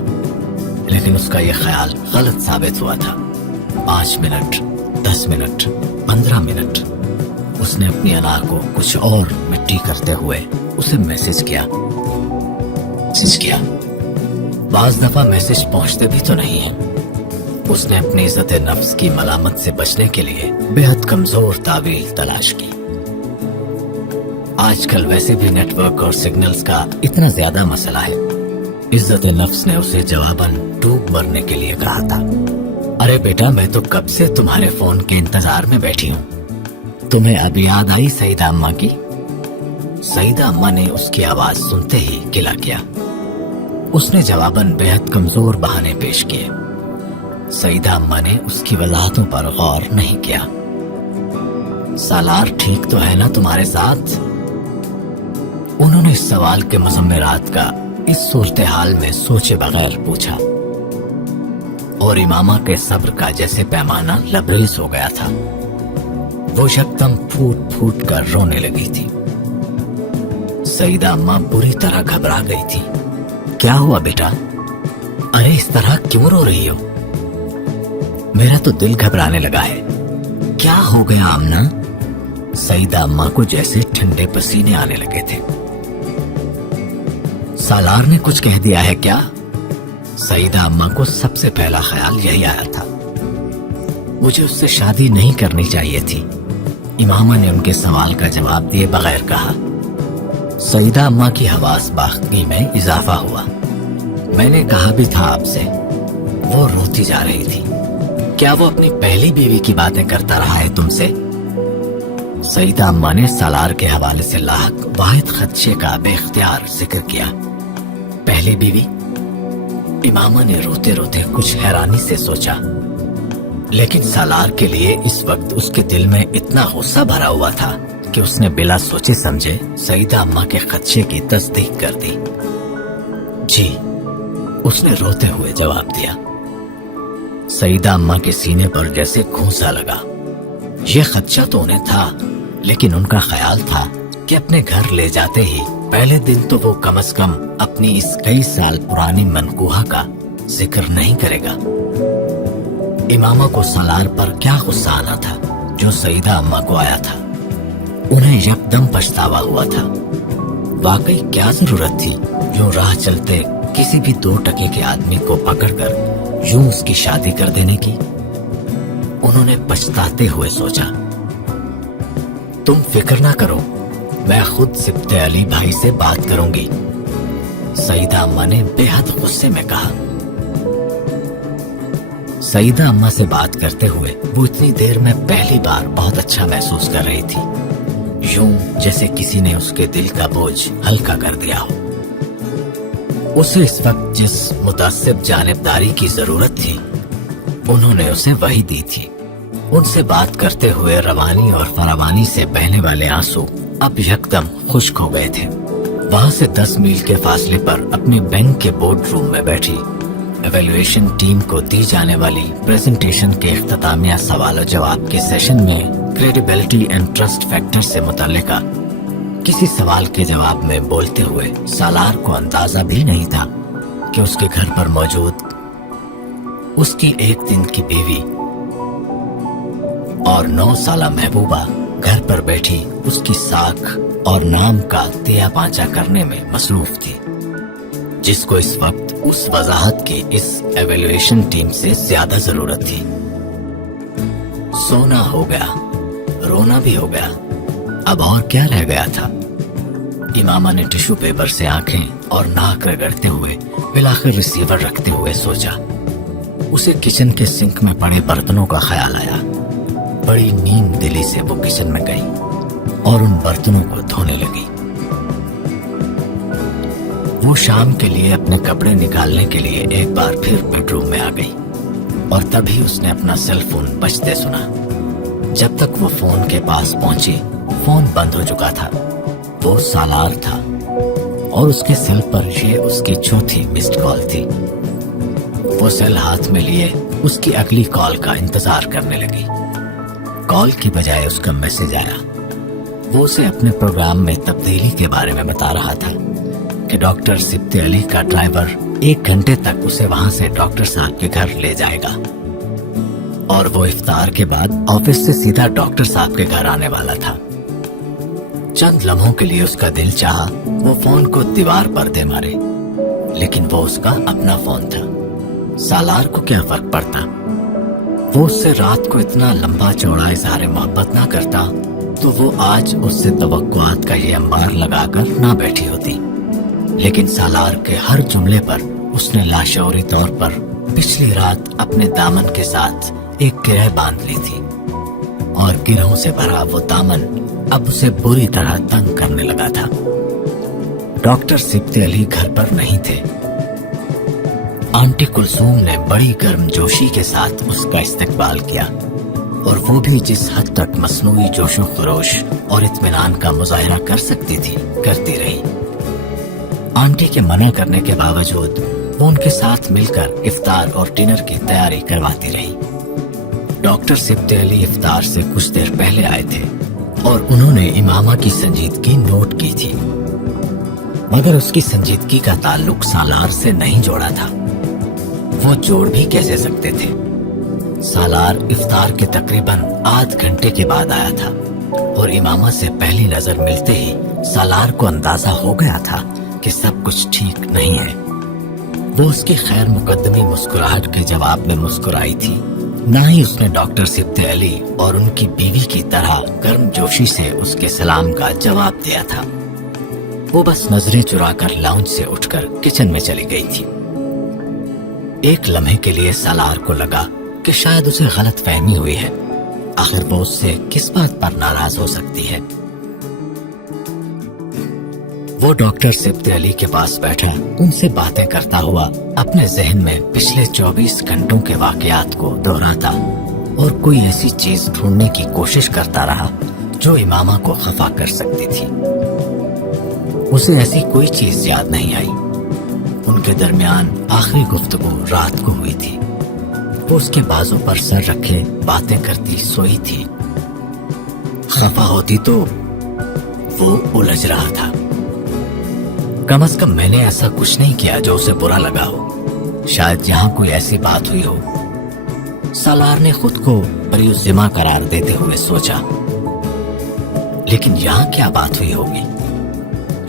लेकिन उसका यह ख्याल गलत साबित हुआ था। 5 मिनट, 10 मिनट, 15 मिनट उसने अपनी अना को कुछ और मिट्टी करते हुए उसे मैसेज किया। बाज दफा मैसेज पहुंचते भी तो नहीं है। उसने अपनी इज्जत नफ्स की मलामत से बचने के लिए बेहद कमजोर तावील तलाश की। आजकल वैसे भी नेटवर्क और सिग्नल्स का इतना ज्यादा मसला है। इज्जत नफ्स ने उसे जवाबन डूब मरने के लिए कहा था। अरे बेटा, मैं तो कब से तुम्हारे फोन के इंतजार में बैठी हूँ। तुम्हें अब याद आई सईदा अम्मा की? सईदा अम्मा ने उसकी आवाज सुनते ही गिला किया। उसने जवाबन बेहद कमजोर बहाने पेश किए। सईदा अम्मा ने उसकी वजाहतों पर गौर नहीं किया। सालार ठीक तो है ना तुम्हारे साथ? उन्होंने इस सवाल के मुजम्मिरात का इस सूरत हाल में सोचे बगैर पूछा और इमामा के सब्र का जैसे पैमाना लबरेज हो गया था। वो यकदम फूट फूट कर रोने लगी थी। सईदा अम्मा बुरी तरह घबरा गई थी। क्या हुआ बेटा? अरे इस तरह क्यों रो रही हो? मेरा तो दिल घबराने लगा है। क्या हो गया आमना? सईदा अम्मा को जैसे ठंडे पसीने आने लगे थे। सालार ने कुछ कह दिया है क्या? सईदा अम्मा को सबसे पहला ख्याल यही आया था। मुझे उससे शादी नहीं करनी चाहिए थी, इमामा ने उनके सवाल का जवाब दिए बगैर कहा। सईदा अम्मा की हवास बाख्ती में इजाफा हुआ। मैंने कहा भी था आपसे। वो रोती जा रही थी। क्या वो अपनी पहली बीवी की बातें करता रहा है तुमसे? सईदा अम्मा ने सालार के हवाले से लाहक वाहिद खदशे का बेख्तियार जिक्र किया। पहली बीवी? इमामा ने रोते रोते कुछ हैरानी से सोचा, लेकिन सालार के लिए इस वक्त उसके दिल में इतना गुस्सा भरा हुआ था कि उसने बिला सोचे समझे सईदा अम्मा के खदशे की तस्दीक कर दी। जी, उसने रोते हुए जवाब दिया। सईदा अम्मा के सीने पर जैसे घूंसा लगा। यह खदशा तो उन्हें था, लेकिन उनका ख्याल था कि अपने घर ले जाते ही पहले दिन तो वो कम से कम अपनी इस कई साल पुरानी मनकूहा का जिक्र नहीं करेगा। इमामा को सालार पर क्या गुस्सा आना था जो सईदा अम्मा को आया था। उन्हें यकदम पछतावा हुआ था। वाकई क्या जरूरत थी यूं राह चलते किसी भी 2 टके के आदमी को पकड़कर यूं उसकी शादी कर देने की। उन्होंने पछताते हुए सोचा, तुम फिक्र ना करो, मैं खुद सिब्ते अली भाई से बात करूंगी। सईदा अम्मा ने बेहद गुस्से में कहा। सईदा अम्मा से बात करते हुए वो इतनी देर में पहली बार बहुत अच्छा महसूस कर रही थी, यूं जैसे किसी ने उसके दिल का बोझ हल्का कर दिया हो। उसे इस वक्त जिस मुतासिब जानिबदारी की जरूरत थी, उन्होंने उसे वही दी थी। उनसे बात करते हुए रवानी और फरावानी से बहने वाले आंसू अब यकदम खुश्क हो गए थे। वहां से 10 मील के फासले पर अपने बैंक के बोर्ड रूम में बैठी एवेल्युएशन टीम को दी जाने वाली प्रेजेंटेशन के इख्तितामिया सवाल और जवाब के सेशन में क्रेडिबिलिटी एंड ट्रस्ट फैक्टर से मुतल्लिका किसी सवाल के जवाब में बोलते हुए सालार को अंदाजा भी नहीं था कि उसके घर पर मौजूद उसकी 1 दिन की बीवी और 9 साला महबूबा घर पर बैठी उसकी साख और नाम का तिया पांचा करने में मसरूफ थी। جس کو اس وقت اس وضاحت کی اس ایویلویشن ٹیم سے زیادہ ضرورت تھی۔ سونا ہو گیا، رونا بھی ہو گیا، اب اور کیا رہ گیا تھا؟ امامہ نے ٹشو پیپر سے آنکھیں اور ناک رگڑتے ہوئے بلاخر ریسیور رکھتے ہوئے سوچا۔ اسے کچن کے سنک میں پڑے برتنوں کا خیال آیا۔ بڑی نیند دلی سے وہ کچن میں گئی اور ان برتنوں کو دھونے لگی۔ وہ شام کے لیے اپنے کپڑے نکالنے کے لیے ایک بار پھر بیڈ روم میں آ گئی اور تبھی اس نے اپنا سیل فون بجتے سنا۔ جب تک وہ فون کے پاس پہنچی، فون بند ہو چکا تھا۔ وہ سالار تھا اور اس کے سیل پر یہ اس کی چوتھی مسڈ کال تھی۔ وہ سیل ہاتھ میں لیے اس کی اگلی کال کا انتظار کرنے لگی۔ کال کی بجائے اس کا میسج آیا۔ وہ اسے اپنے پروگرام میں تبدیلی کے بارے میں بتا رہا تھا کہ ڈاکٹر سبت علی کا ڈرائیور 1 گھنٹے تک اسے وہاں سے ڈاکٹر صاحب کے گھر لے جائے گا اور وہ افطار کے بعد آفس سے سیدھا ڈاکٹر صاحب کے گھر آنے والا تھا۔ چند لمحوں کے لیے اس کا دل چاہا وہ فون کو دیوار پر دے مارے، لیکن وہ اس کا اپنا فون تھا۔ سالار کو کیا فرق پڑتا؟ وہ اس سے رات کو اتنا لمبا چوڑا اظہار محبت نہ کرتا تو وہ آج اس سے توقعات کا یہ انبار لگا کر نہ بیٹھی ہوتی۔ لیکن سالار کے ہر جملے پر اس نے لاشعوری طور پر پچھلی رات اپنے دامن کے ساتھ ایک گرہ باندھ لی تھی، اور گرہوں سے بھرا وہ دامن اب اسے بری طرح تنگ کرنے لگا تھا۔ ڈاکٹر سبت علی گھر پر نہیں تھے۔ آنٹی کلثوم نے بڑی گرم جوشی کے ساتھ اس کا استقبال کیا، اور وہ بھی جس حد تک مصنوعی جوش و خروش اور اطمینان کا مظاہرہ کر سکتی تھی کرتی رہی۔ آنٹی کے منع کرنے کے باوجود وہ ان کے ساتھ مل کر افطار اور ڈنر کی تیاری کرواتی رہی۔ ڈاکٹر سبت علی افطار سے کچھ دیر پہلے آئے تھے اور انہوں نے امامہ کی سنجیدگی نوٹ کی تھی، مگر اس کی سنجیدگی کا تعلق سالار سے نہیں جوڑا تھا۔ وہ جوڑ بھی کیسے سکتے تھے؟ سالار افطار کے تقریباً آدھ گھنٹے کے بعد آیا تھا اور امامہ سے پہلی نظر ملتے ہی سالار کو اندازہ ہو گیا تھا کہ سب کچھ ٹھیک نہیں ہے۔ وہ اس کی خیر مقدمی مسکراہٹ کے جواب میں مسکرائی تھی، نہ ہی اس نے ڈاکٹر سبت علی اور ان کی بیوی کی طرح گرم جوشی سے اس کے سلام کا جواب دیا تھا۔ وہ بس نظریں چرا کر لاؤنج سے اٹھ کر کچن میں چلی گئی تھی۔ ایک لمحے کے لیے سالار کو لگا کہ شاید اسے غلط فہمی ہوئی ہے، آخر وہ اس سے کس بات پر ناراض ہو سکتی ہے۔ وہ ڈاکٹر سبت علی کے پاس بیٹھا ان سے باتیں کرتا ہوا اپنے ذہن میں پچھلے 24 گھنٹوں کے واقعات کو دہراتا اور کوئی ایسی چیز ڈھونڈنے کی کوشش کرتا رہا جو امامہ کو خفا کر سکتی تھی۔ اسے ایسی کوئی چیز یاد نہیں آئی۔ ان کے درمیان آخری گفتگو رات کو ہوئی تھی۔ وہ اس کے بازو پر سر رکھے باتیں کرتی سوئی تھی۔ خفا ہوتی تو وہ الجھ رہا تھا۔ کم از کم میں نے ایسا کچھ نہیں کیا جو اسے برا لگا ہو۔ شاید یہاں کوئی ایسی بات ہوئی ہو۔ سالار نے خود کو بری الذمہ قرار دیتے ہوئے سوچا، لیکن یہاں کیا بات ہوئی ہوگی؟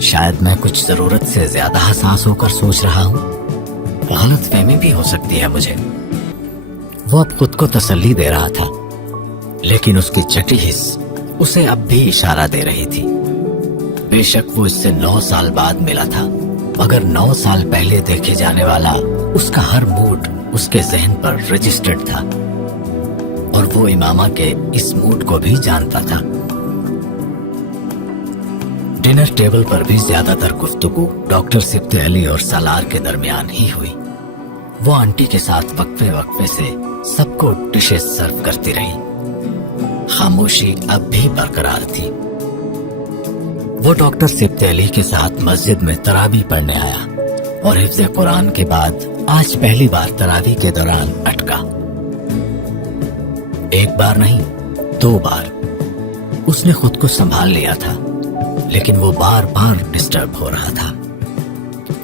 شاید میں کچھ ضرورت سے زیادہ حساس ہو کر سوچ رہا ہوں۔ غلط فہمی بھی ہو سکتی ہے مجھے۔ وہ اب خود کو تسلی دے رہا تھا، لیکن اس کی چھٹی حس اسے اب بھی اشارہ دے رہی تھی۔ بے شک وہ اس سے 9 سال بعد ملا تھا، مگر 9 سال پہلے دیکھے جانے والا اس کا ہر موڈ اس کے ذہن پر رجسٹرڈ تھا، اور وہ امامہ کے اس موڈ کو بھی جانتا تھا۔ ڈنر ٹیبل پر بھی زیادہ تر گفتگو ڈاکٹر سبت علی اور سالار کے درمیان ہی ہوئی۔ وہ آنٹی کے ساتھ وقفے وقفے سے سب کو ڈشز سرو کرتی رہی۔ خاموشی اب بھی برقرار تھی۔ وہ ڈاکٹر سبت علی کے ساتھ مسجد میں تراویح پڑھنے آیا اور حفظ قرآن کے بعد آج پہلی بار تراویح کے دوران اٹکا۔ 1 بار نہیں 2 بار اس نے خود کو سنبھال لیا تھا، لیکن وہ بار بار ڈسٹرب ہو رہا تھا۔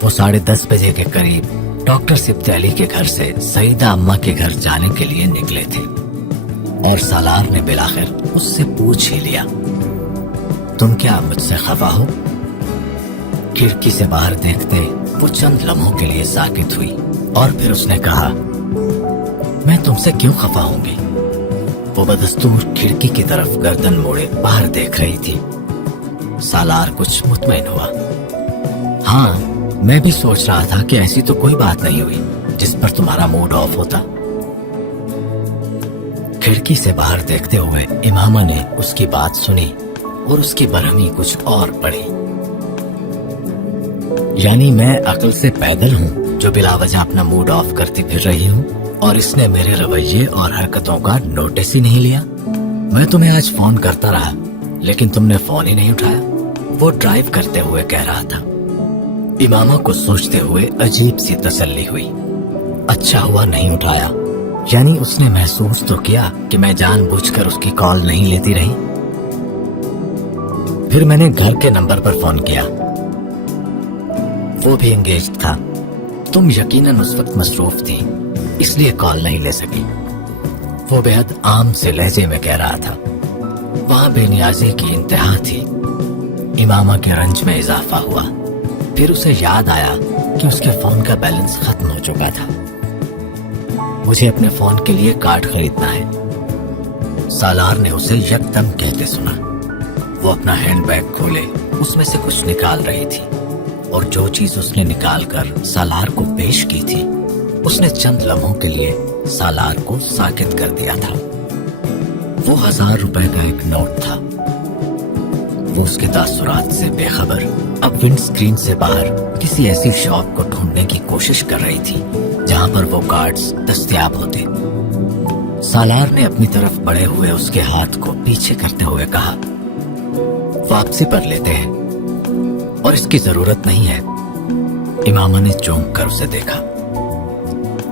وہ 10:30 بجے کے قریب ڈاکٹر سبت علی کے گھر سے سعیدہ اماں کے گھر جانے کے لیے نکلے تھے، اور سالار نے بلاخر اس سے پوچھ ہی لیا، تم کیا مجھ سے خفا ہو؟ کھڑکی سے باہر دیکھتے वो चंद लम्हों के लिए साकित हुई और फिर उसने कहा, मैं तुमसे क्यों खफा होंगी? वो बदस्तूर खिड़की की तरफ गर्दन मोड़े बाहर देख रही थी। सालार कुछ मुतमईन हुआ। हाँ, मैं भी सोच रहा था कि ऐसी तो कोई बात नहीं हुई जिस पर तुम्हारा मूड ऑफ होता। खिड़की से बाहर देखते हुए इमामा ने उसकी बात सुनी और उसकी बरहमी कुछ और बढ़ी। यानी मैं अक्ल से पैदल हूँ जो बिलावजह अपना मूड ऑफ करती फिर रही हूँ, और इसने मेरे रवैये और हरकतों का नोटिस ही नहीं लिया। मैं तुम्हें आज फोन करता रहा लेकिन तुमने फोन ही नहीं उठाया, वो ड्राइव करते हुए कह रहा था। इमामा को सोचते हुए अजीब सी तसल्ली हुई। अच्छा हुआ नहीं उठाया, यानी उसने महसूस तो किया कि मैं जानबूझकर उसकी कॉल नहीं लेती रही। फिर मैंने घर के नंबर पर फोन किया, वो भी एंगेज था। तुम यकीनन उस वक्त मसरूफ थी, इसलिए कॉल नहीं ले सकी, वो बेहद आम से लहजे में कह रहा था। वहां बेनियाजी की इंतहा थी। इमामा के रंज में इजाफा हुआ। फिर उसे याद आया कि उसके फोन का बैलेंस खत्म हो चुका था। मुझे अपने फोन के लिए कार्ड खरीदना है, सालार ने उसे यकदम कहते सुना। वो अपना हैंडबैग खोले उसमें से कुछ निकाल रही थी, और जो चीज उसने निकाल कर सालार को पेश की थी उसने चंद लम्हों के लिए सालार को साकित कर दिया था। वो 1000 रुपए का एक नोट था। वो उसके तासुरात से बेखबर अब विंड स्क्रीन से बाहर किसी ऐसी शॉप को ढूंढने की कोशिश कर रही थी जहां पर वो कार्ड्स दस्तयाब होते। सालार ने अपनी तरफ बढ़े हुए उसके हाथ को पीछे करते हुए कहा, वापसी पर लेते हैं और इसकी जरूरत नहीं है। इमामा ने चौंक कर उसे देखा।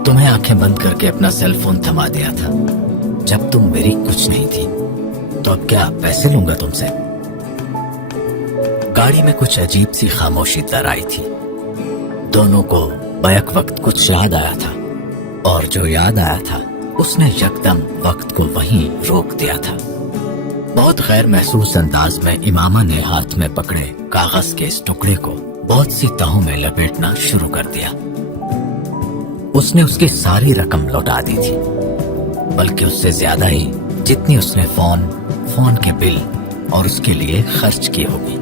तुम्हें आंखें बंद करके अपना सेल फोन थमा दिया था जब तुम मेरी कुछ नहीं थी, तो अब क्या पैसे लूंगा तुमसे? गाड़ी में कुछ अजीब सी खामोशी तर आई थी। दोनों को बैक वक्त कुछ याद आया था, और जो याद आया था उसने यकदम वक्त को वहीं रोक दिया था। बहुत गैर महसूस अंदाज में इमामा ने हाथ में पकड़े कागज के इस टुकड़े को बहुत सी तहों में लपेटना शुरू कर दिया। उसने उसकी सारी रकम लौटा दी थी, बल्कि उससे ज्यादा ही जितनी उसने फोन के बिल और उसके लिए खर्च की होगी।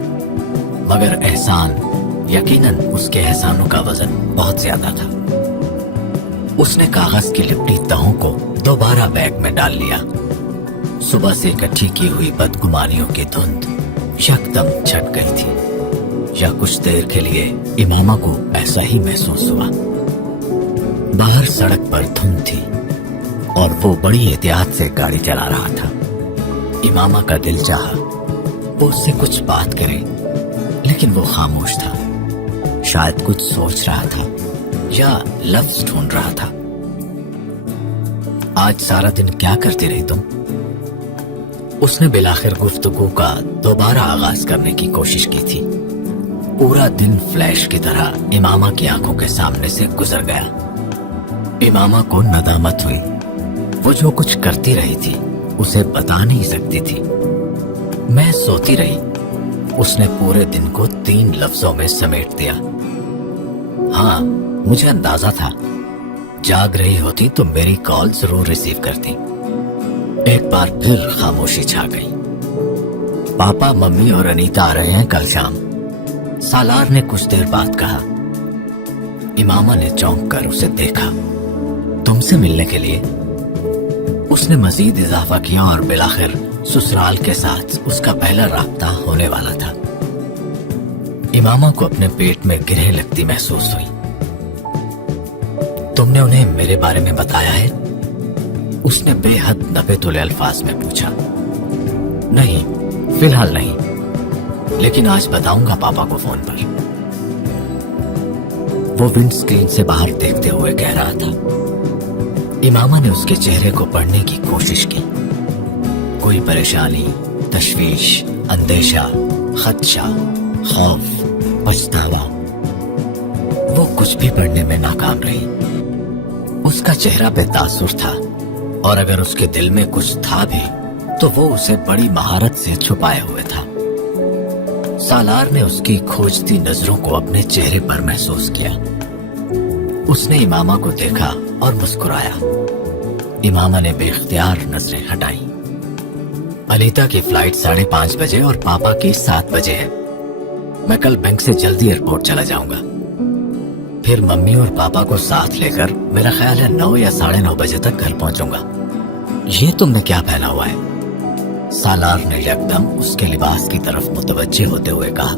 मगर एहसान, यकीनन उसके एहसानों का वजन बहुत ज्यादा था। उसने कागज की लिपटी तहों को दोबारा बैग में डाल लिया। सुबह से इकट्ठी की हुई बदगुमानियों की धुंध यकदम छट गई थी, या कुछ देर के लिए इमामा को ऐसा ही महसूस हुआ। बाहर सड़क पर धुंध थी और वो बड़ी एहतियात से गाड़ी चला रहा था। इमामा का दिल चाहा वो उससे कुछ बात करे, लेकिन वो खामोश था। शायद कुछ सोच रहा था या लफ्ज ढूंढ रहा था। आज सारा दिन क्या करती रही तुम? उसने बिलाखिर गुफ्तगू का दोबारा आगाज करने की कोशिश की थी। पूरा दिन फ्लैश की तरह इमामा की आंखों के सामने से गुजर गया। इमामा को नदामत हुई। वो जो कुछ करती रही थी उसे बता नहीं सकती थी। मैं सोती रही, उसने पूरे दिन को 3 लफ्जों में समेट दिया। हाँ, मुझे अंदाजा था जाग रही होती तो मेरी कॉल जरूर रिसीव करती। एक बार फिर खामोशी छा गई। पापा, मम्मी और अनीता आ रहे हैं कल शाम, सालार ने कुछ देर बाद कहा। इमामा ने चौंक कर उसे देखा। तुमसे मिलने के लिए? उसने मजीद इजाफा किया और बिलाखिर ससुराल के साथ उसका पहला राब्ता होने वाला था। इमामा को अपने पेट में गिरह लगती महसूस हुई। तुमने उन्हें मेरे बारे में बताया है? उसने बेहद नबेतुले अल्फाज में पूछा। नहीं, फिलहाल नहीं, लेकिन आज बताऊंगा पापा को फोन पर। वो विंड स्क्रीन से बाहर देखते हुए कह रहा था। इमामा ने उसके चेहरे को पढ़ने की कोशिश की। कोई परेशानी, तशवीश, अंदेशा, खदशा, खौफ, पछतावा, वो कुछ भी पढ़ने में नाकाम रही। उसका चेहरा बेतासुर था, और अगर उसके दिल में कुछ था भी तो वो उसे बड़ी महारत से छुपाए हुए था। सालार ने उसकी खोजती नजरों को अपने चेहरे पर महसूस किया। उसने इमामा को देखा और मुस्कुराया। इमामा ने बेख्तियार नजरें हटाई। अनीता की फ्लाइट 5:30 बजे और पापा की 7 बजे है। मैं कल बैंक से जल्दी एयरपोर्ट चला जाऊंगा। फिर मम्मी और पापा को साथ लेकर मेरा ख्याल है 9 या 9:30 बजे तक घर पहुंचूंगा। ये तुमने क्या पहना हुआ है? सालार ने यकदम उसके लिबास की तरफ मुतवज्जे होते हुए कहा।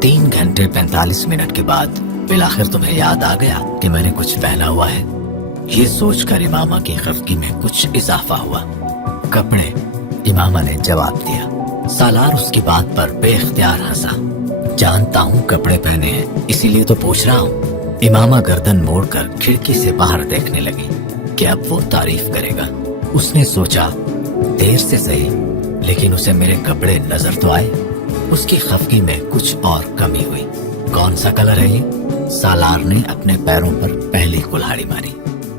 3 घंटे 45 मिनट के बाद बिलाखिर तुम्हें याद आ गया कि मैंने कुछ पहना हुआ है। ये सोचकर इमामा की खफगी में कुछ इजाफा हुआ। कपड़े, इमामा ने जवाब दिया। सालार उसकी बात पर बेख्तियार हंसा। जानता हूँ कपड़े पहने हैं, इसीलिए तो पूछ रहा हूँ। इमामा गर्दन मोड़कर खिड़की से बाहर देखने लगी कि अब वो तारीफ करेगा। उसने सोचा, देर से सही, लेकिन उसे मेरे कपड़े नजर तो आए। उसकी खफगी में कुछ और कमी हुई। कौन सा कलर है ये? सालार ने अपने पैरों पर पहली कुल्हाड़ी मारी।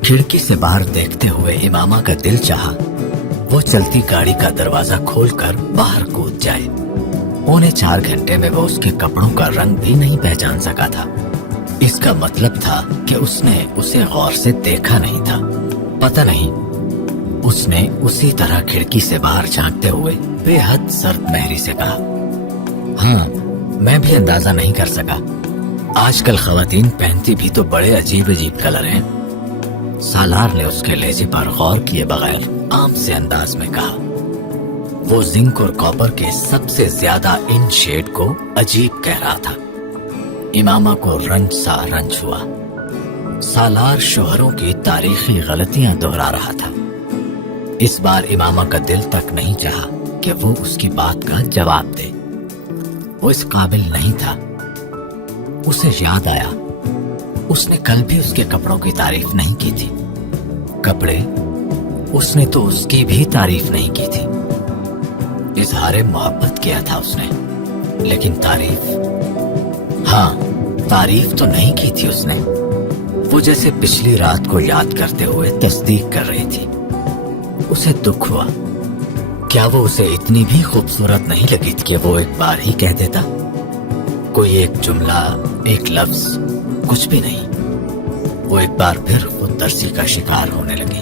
खिड़की से बाहर देखते हुए इमामा का दिल चाहा वो चलती गाड़ी का दरवाजा खोलकर बाहर कूद जाए। 3.25 घंटे में वो उसके कपड़ों का रंग भी नहीं पहचान सका था। इसका मतलब था कि उसने उसे गौर से देखा नहीं था। पता नहीं, उसने उसी तरह खिड़की से बाहर झांकते हुए बेहद सर्द महरी से कहा, हाँ, मैं भी अंदाजा नहीं कर सका। आजकल खवातीन पहनती भी तो बड़े अजीब अजीब कलर हैं। सालार ने उसके लहजे पर गौर किए बगैर आम से अंदाज में कहा। वो जिंक और कॉपर के सबसे ज्यादा इन शेड को अजीब कह रहा था। इमामा को रंज सा रंज हुआ। सालार शोहरों की तारीखी गलतियां दोहरा रहा था। इस बार इमामा का दिल तक नहीं चाहा कि वो उसकी बात का जवाब दे। वो इस काबिल नहीं था। उसे याद आया, उसने कल भी उसके कपड़ों की तारीफ नहीं की थी। कपड़े, उसने तो उसकी भी तारीफ नहीं की थी। इजहार मोहब्बत किया था उसने, लेकिन तारीफ, हाँ, तारीफ तो नहीं की थी उसने। वो जैसे पिछली रात को याद करते हुए तस्दीक कर रही थी। उसे दुख हुआ। क्या वो उसे इतनी भी खूबसूरत नहीं लगी थी कि वो एक बार ही कह देता? कोई एक जुमला, एक लफ्ज, कुछ भी नहीं। वो एक बार फिर खुद तरसी का शिकार होने लगी।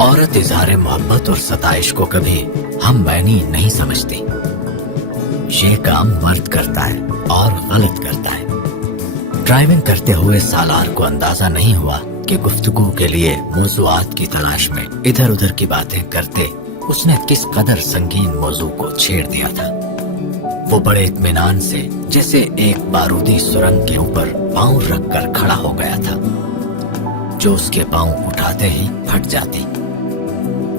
औरत इजहार मोहब्बत और सताइश को कभी हम मैनी नहीं समझती। ये काम मर्द करता है और गलत करता है। ड्राइविंग करते हुए सालार को अंदाजा नहीं हुआ कि गुफ्तगू के लिए मौज़ूआत की तलाश में इधर उधर की बातें करते उसने किस कदर संगीन मौजू को छेड़ दिया था। वो बड़े इत्मीनान से जैसे एक बारूदी सुरंग के ऊपर पांव रखकर खड़ा हो गया था, जो उसके पांव उठाते ही फट जाती।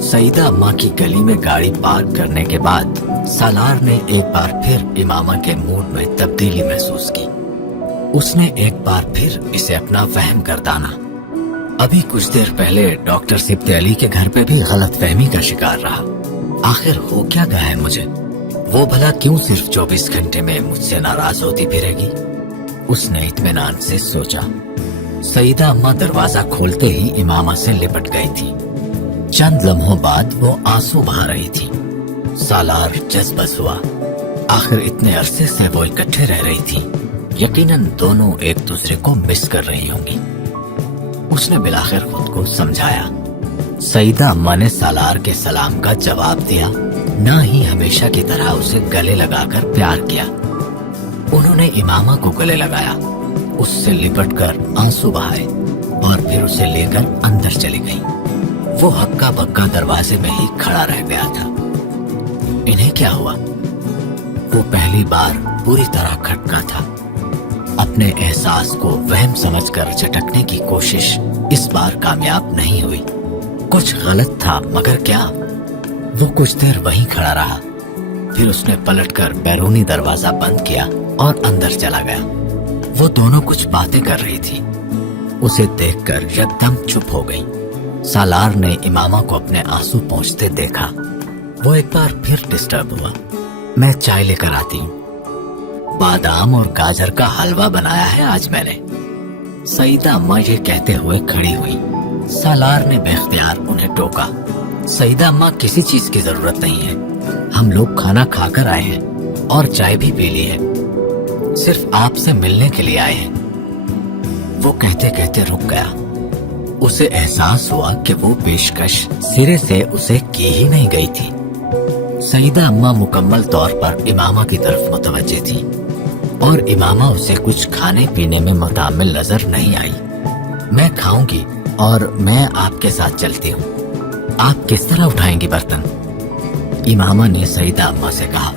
सईदा अम्मा की गली में गाड़ी पार्क करने के बाद सालार ने एक बार फिर इमामा के मूड में तब्दीली महसूस की। उसने एक बार फिर इसे अपना वहम गर्दाना। अभी कुछ देर पहले डॉक्टर सिब्ते अली के घर पे भी गलत फहमी का शिकार रहा। आखिर हो क्या गया है मुझे? वो भला क्यों सिर्फ 24 घंटे में मुझसे नाराज होती फिरेगी? उसने इत्मीनान से सोचा। सईदा अम्मा दरवाजा खोलते ही इमामा से लिपट गई थी। चंद लम्हों बाद वो आंसू बहा रही थी। सालार जज्बस हुआ। आखिर इतने अरसे से वो इकट्ठे रह रही थी। यकीनन दोनों एक दूसरे को मिस कर रही होंगी। उसने बिलाखिर खुद को समझाया। सईदा अम्मा ने सालार के सलाम का जवाब दिया, ना ही हमेशा की तरह उसे गले लगाकर प्यार किया। उन्होंने इमामा को गले लगाया, उससे लिपटकर आंसू बहाए और फिर उसे लेकर अंदर चली गई। वो हक्का बक्का दरवाजे में ही खड़ा रह गया था। इन्हें क्या हुआ? वो पहली बार पूरी तरह खटका था। अपने एहसास को वहम समझकर झटकने की कोशिश इस बार कामयाब नहीं हुई। कुछ गलत था, मगर क्या? वो कुछ देर वहीं खड़ा रहा। फिर उसने पलटकर बैरूनी दरवाजा बंद किया और अंदर चला गया। वो दोनों कुछ बातें कर रही थी। उसे देखकर एकदम चुप हो गई। सालार ने इमामा को अपने आंसू पोंछते देखा। वो एक बार फिर डिस्टर्ब हुआ। मैं चाय लेकर आती हूँ। बादाम और गाजर का हलवा बनाया है आज मैंने। सईदा अम्मा ये कहते हुए खड़ी हुई। सालार ने बेख्तियार उन्हें टोका। सईदा अम्मा, किसी चीज की जरूरत नहीं है। हम लोग खाना खाकर आए हैं और चाय भी पी ली है, सिर्फ आपसे मिलने के लिए आए हैं। वो कहते कहते रुक गया। उसे एहसास हुआ कि वो पेशकश सिरे से उसे की ही नहीं गई थी। सईदा अम्मा मुकम्मल तौर पर इमामा की तरफ मुतवज्जे थी और इमामा उसे कुछ खाने पीने में मुतामिल नजर नहीं आई। मैं खाऊंगी और मैं आपके साथ चलती हूँ, आप किस तरह उठाएंगी बर्तन? इमामा ने सईदा अम्मा से कहा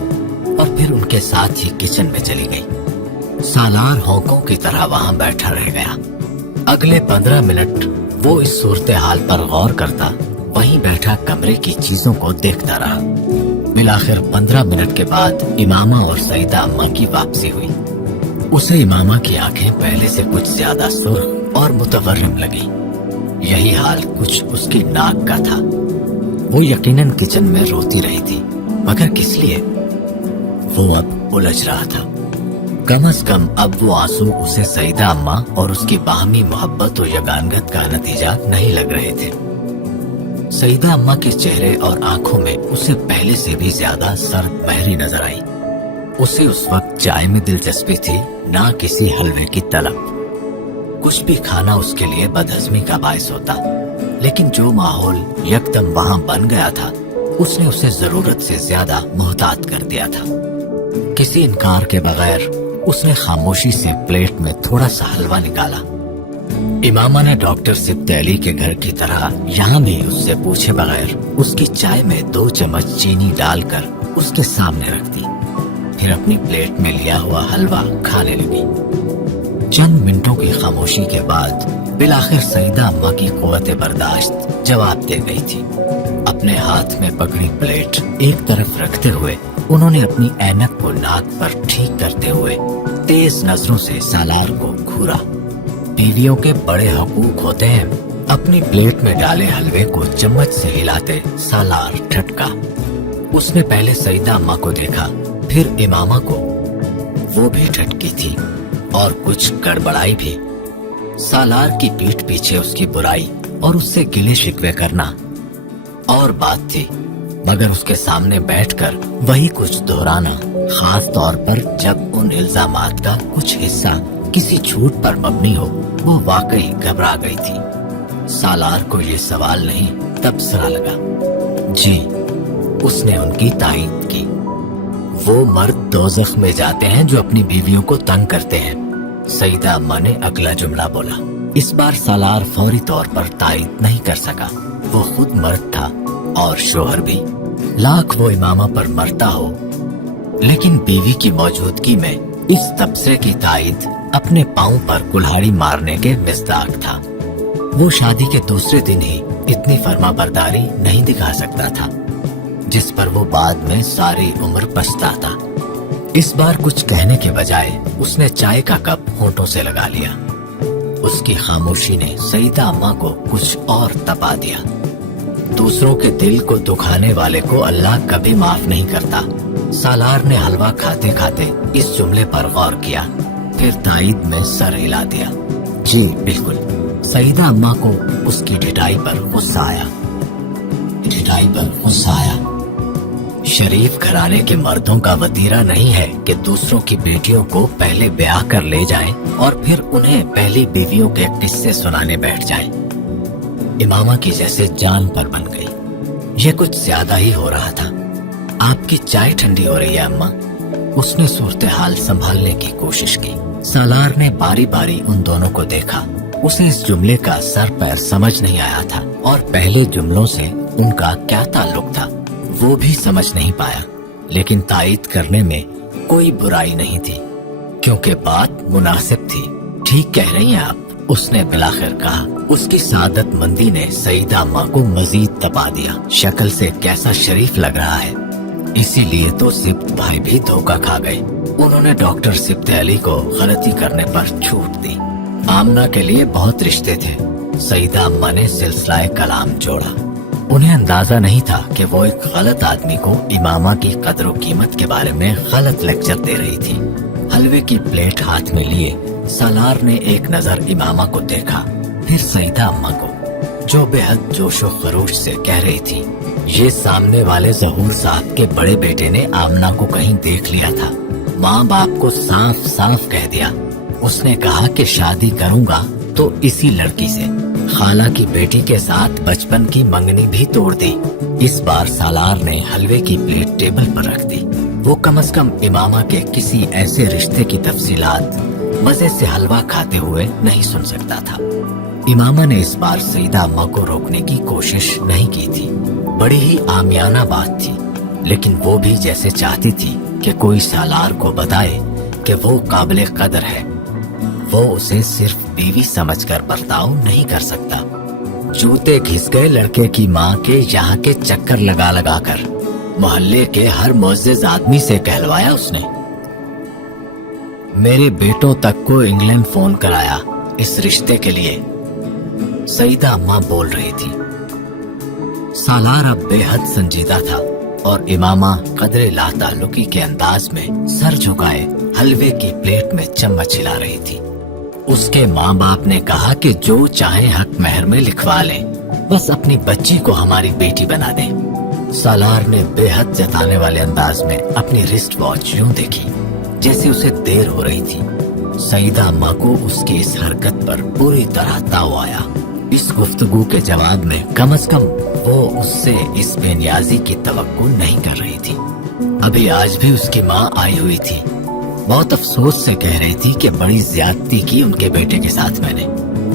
और फिर उनके साथ ही किचन में चली गई। सालार होंकों की तरह वहां बैठा रह गया। अगले 15 मिनट वो इस सूरत हाल पर गौर करता, वहीं बैठा कमरे की चीजों को देखता रहा। बिलाखिर 15 मिनट के बाद इमामा और सईदा अम्मा की वापसी हुई। उसे इमामा की आंखें पहले से कुछ ज्यादा सुर्ख और मुतवर्रिम लगी। यही हाल कुछ उसकी नाक का था। वो यकीनन किचन में रोती रही थी, मगर किस लिए? वो अब उलझ रहा था। कम अज कम अब वो आंसू उसे सईदा अम्मा और उसकी बाहमी मोहब्बत और यगानगत का नतीजा नहीं लग रहे थे। सईदा अम्मा के चेहरे और आंखों में उसे पहले से भी ज्यादा सर्द महरी नजर आई। उसे उस वक्त चाय में दिलचस्पी थी, ना किसी हलवे की तलब। कुछ भी खाना उसके लिए बदहजमी का बायस होता, लेकिन जो माहौल यकदम वहां बन गया था, उसने उसे जरूरत से ज्यादा मोहतात कर दिया था। किसी इनकार के बगैर उसने खामोशी से प्लेट में थोड़ा सा हलवा निकाला। इमामा ने डॉक्टर सिब्ते अली के घर की तरह यहाँ भी उससे पूछे बगैर उसकी चाय में 2 चम्मच चीनी डालकर उसके सामने रख दी। फिर अपनी प्लेट में लिया हुआ हलवा खाने लगी। चंद मिनटों की खामोशी के बाद बिलाखिर सईदा अम्मा की कुव्वत बर्दाश्त जवाब दे गई थी। अपने हाथ में पकड़ी प्लेट एक तरफ रखते हुए उन्होंने अपनी ऐनक को नाक पर ठीक करते हुए तेज नजरों से सालार को घूरा। बीवियों के बड़े हकूक होते हैं। अपनी प्लेट में डाले हलवे को चम्मच से हिलाते सालार ठटका। उसने पहले सईदा अम्मा को देखा, फिर इमामा को। वो भी ठटकी थी और कुछ गड़बड़ाई भी। सालार की पीठ पीछे उसकी बुराई और उससे गिले शिकवे करना और बात थी, मगर उसके सामने बैठकर वही कुछ दोहराना, खास तौर पर जब उन इल्जामात का कुछ हिस्सा किसी झूठ पर मबनी हो, वो वाकई घबरा गई थी। सालार को ये सवाल नहीं तबसरा लगा। जी, उसने उनकी तायीद की। वो मर्द दोज़ख में जाते हैं जो अपनी बीवियों को तंग करते हैं, सईदा अम्मा ने अगला जुमला बोला। इस बार सालार फौरी तौर पर तायीद नहीं कर सका। वो खुद मर्द था और शोहर भी। लाख वो इमामा पर मरता हो, लेकिन बीवी की मौजूदगी में इस तबसरे की तायीद अपने पांव पर कुल्हाड़ी मारने के मिस्दाक था। वो शादी के दूसरे दिन ही इतनी फर्माबरदारी नहीं दिखा सकता था, जिस पर वो बाद में सारी उम्र पछताता। इस बार कुछ कहने के बजाय उसने चाय का कप होंठों से लगा लिया। उसकी खामोशी ने सईदा अम्मा को कुछ और तपा दिया। दूसरों के दिल को दुखाने वाले को अल्लाह कभी माफ नहीं करता। सालार ने हलवा खाते खाते इस जुमले पर गौर किया, फिर तायीद में सर हिला दिया। जी बिल्कुल। सईदा अम्मा को उसकी ढिठाई पर गुस्सा आया। शरीफ घराने के मर्दों का वतीरा नहीं है कि दूसरों की बेटियों को पहले ब्याह कर ले जाएं और फिर उन्हें पहली बीवियों के किस्से सुनाने बैठ जाएं। इमामा की जैसे जान पर बन गई। ये कुछ ज्यादा ही हो रहा था। आपकी चाय ठंडी हो रही है अम्मा। उसने सूरत हाल संभालने की कोशिश की। सालार ने बारी बारी उन दोनों को देखा। उसे इस जुमले का सर पैर समझ नहीं आया था और पहले जुमलों से उनका क्या ताल्लुक था वो भी समझ नहीं पाया, लेकिन तायीद करने में कोई बुराई नहीं थी क्योंकि बात मुनासिब थी। ठीक कह रही हैं आप, उसने बिलाखिर कहा। उसकी सादतमंदी ने सईदा अम्मा को मजीद तपा दिया। शक्ल से कैसा शरीफ लग रहा है, इसीलिए तो सिब्त भाई भी धोखा खा गए। उन्होंने डॉक्टर सिब्ते अली को गलती करने पर छूट दी। आमना के लिए बहुत रिश्ते थे। सईदा अम्मा ने सिलसिला कलाम जोड़ा। उन्हें अंदाजा नहीं था कि वो एक गलत आदमी को इमामा की कदर और कीमत के बारे में गलत लेक्चर दे रही थी। हलवे की प्लेट हाथ में लिए सालार ने एक नजर इमामा को देखा, फिर सईदा अम्मा को, जो बेहद जोशो खरोश से कह रही थी, یہ سامنے والے ظہور صاحب کے بڑے بیٹے نے آمنہ کو کہیں دیکھ لیا تھا. ماں باپ کو صاف صاف کہہ دیا. اس نے کہا کہ شادی کروں گا تو اسی لڑکی سے. خالہ کی بیٹی کے ساتھ بچپن کی منگنی بھی توڑ دی. اس بار سالار نے حلوے کی پلیٹ ٹیبل پر رکھ دی. وہ کم از کم امامہ کے کسی ایسے رشتے کی تفصیلات مزے سے حلوہ کھاتے ہوئے نہیں سن سکتا تھا. امامہ نے اس بار سیدہ اماں کو روکنے کی کوشش نہیں کی تھی. بڑی ہی عامیانہ بات تھی، لیکن وہ بھی جیسے چاہتی تھی کہ کوئی سالار کو بتائے کہ وہ قابل قدر ہے. وہ اسے صرف بیوی سمجھ کر برتاؤ نہیں کر سکتا. جوتے گھس گئے لڑکے کی ماں کے یہاں کے چکر لگا لگا کر. محلے کے ہر معزز آدمی سے کہلوایا اس نے. میرے بیٹوں تک کو انگلینڈ فون کرایا اس رشتے کے لیے. سیدہ اماں بول رہی تھی. سالار اب بے حد سنجیدہ تھا اور امامہ قدر لا تعلقی کے انداز میں سر جھکائے حلوے کی پلیٹ میں چمچ ہلا رہی تھی. اس کے ماں باپ نے کہا کہ جو چاہیں حق مہر میں لکھوا لیں، بس اپنی بچی کو ہماری بیٹی بنا دیں. سالار نے بے حد جتانے والے انداز میں اپنی رسٹ واچ یوں دیکھی جیسے اسے دیر ہو رہی تھی. سیدہ اماں کو اس کی اس حرکت پر پوری طرح تاؤ آیا. اس گفتگو کے جواب میں کم از کم وہ اس سے اس بے نیازی کی توقع نہیں کر رہی تھی. ابھی آج بھی اس کی ماں آئی ہوئی تھی. بہت افسوس سے کہہ رہی تھی کہ بڑی زیادتی کی ان کے بیٹے کے ساتھ میں نے.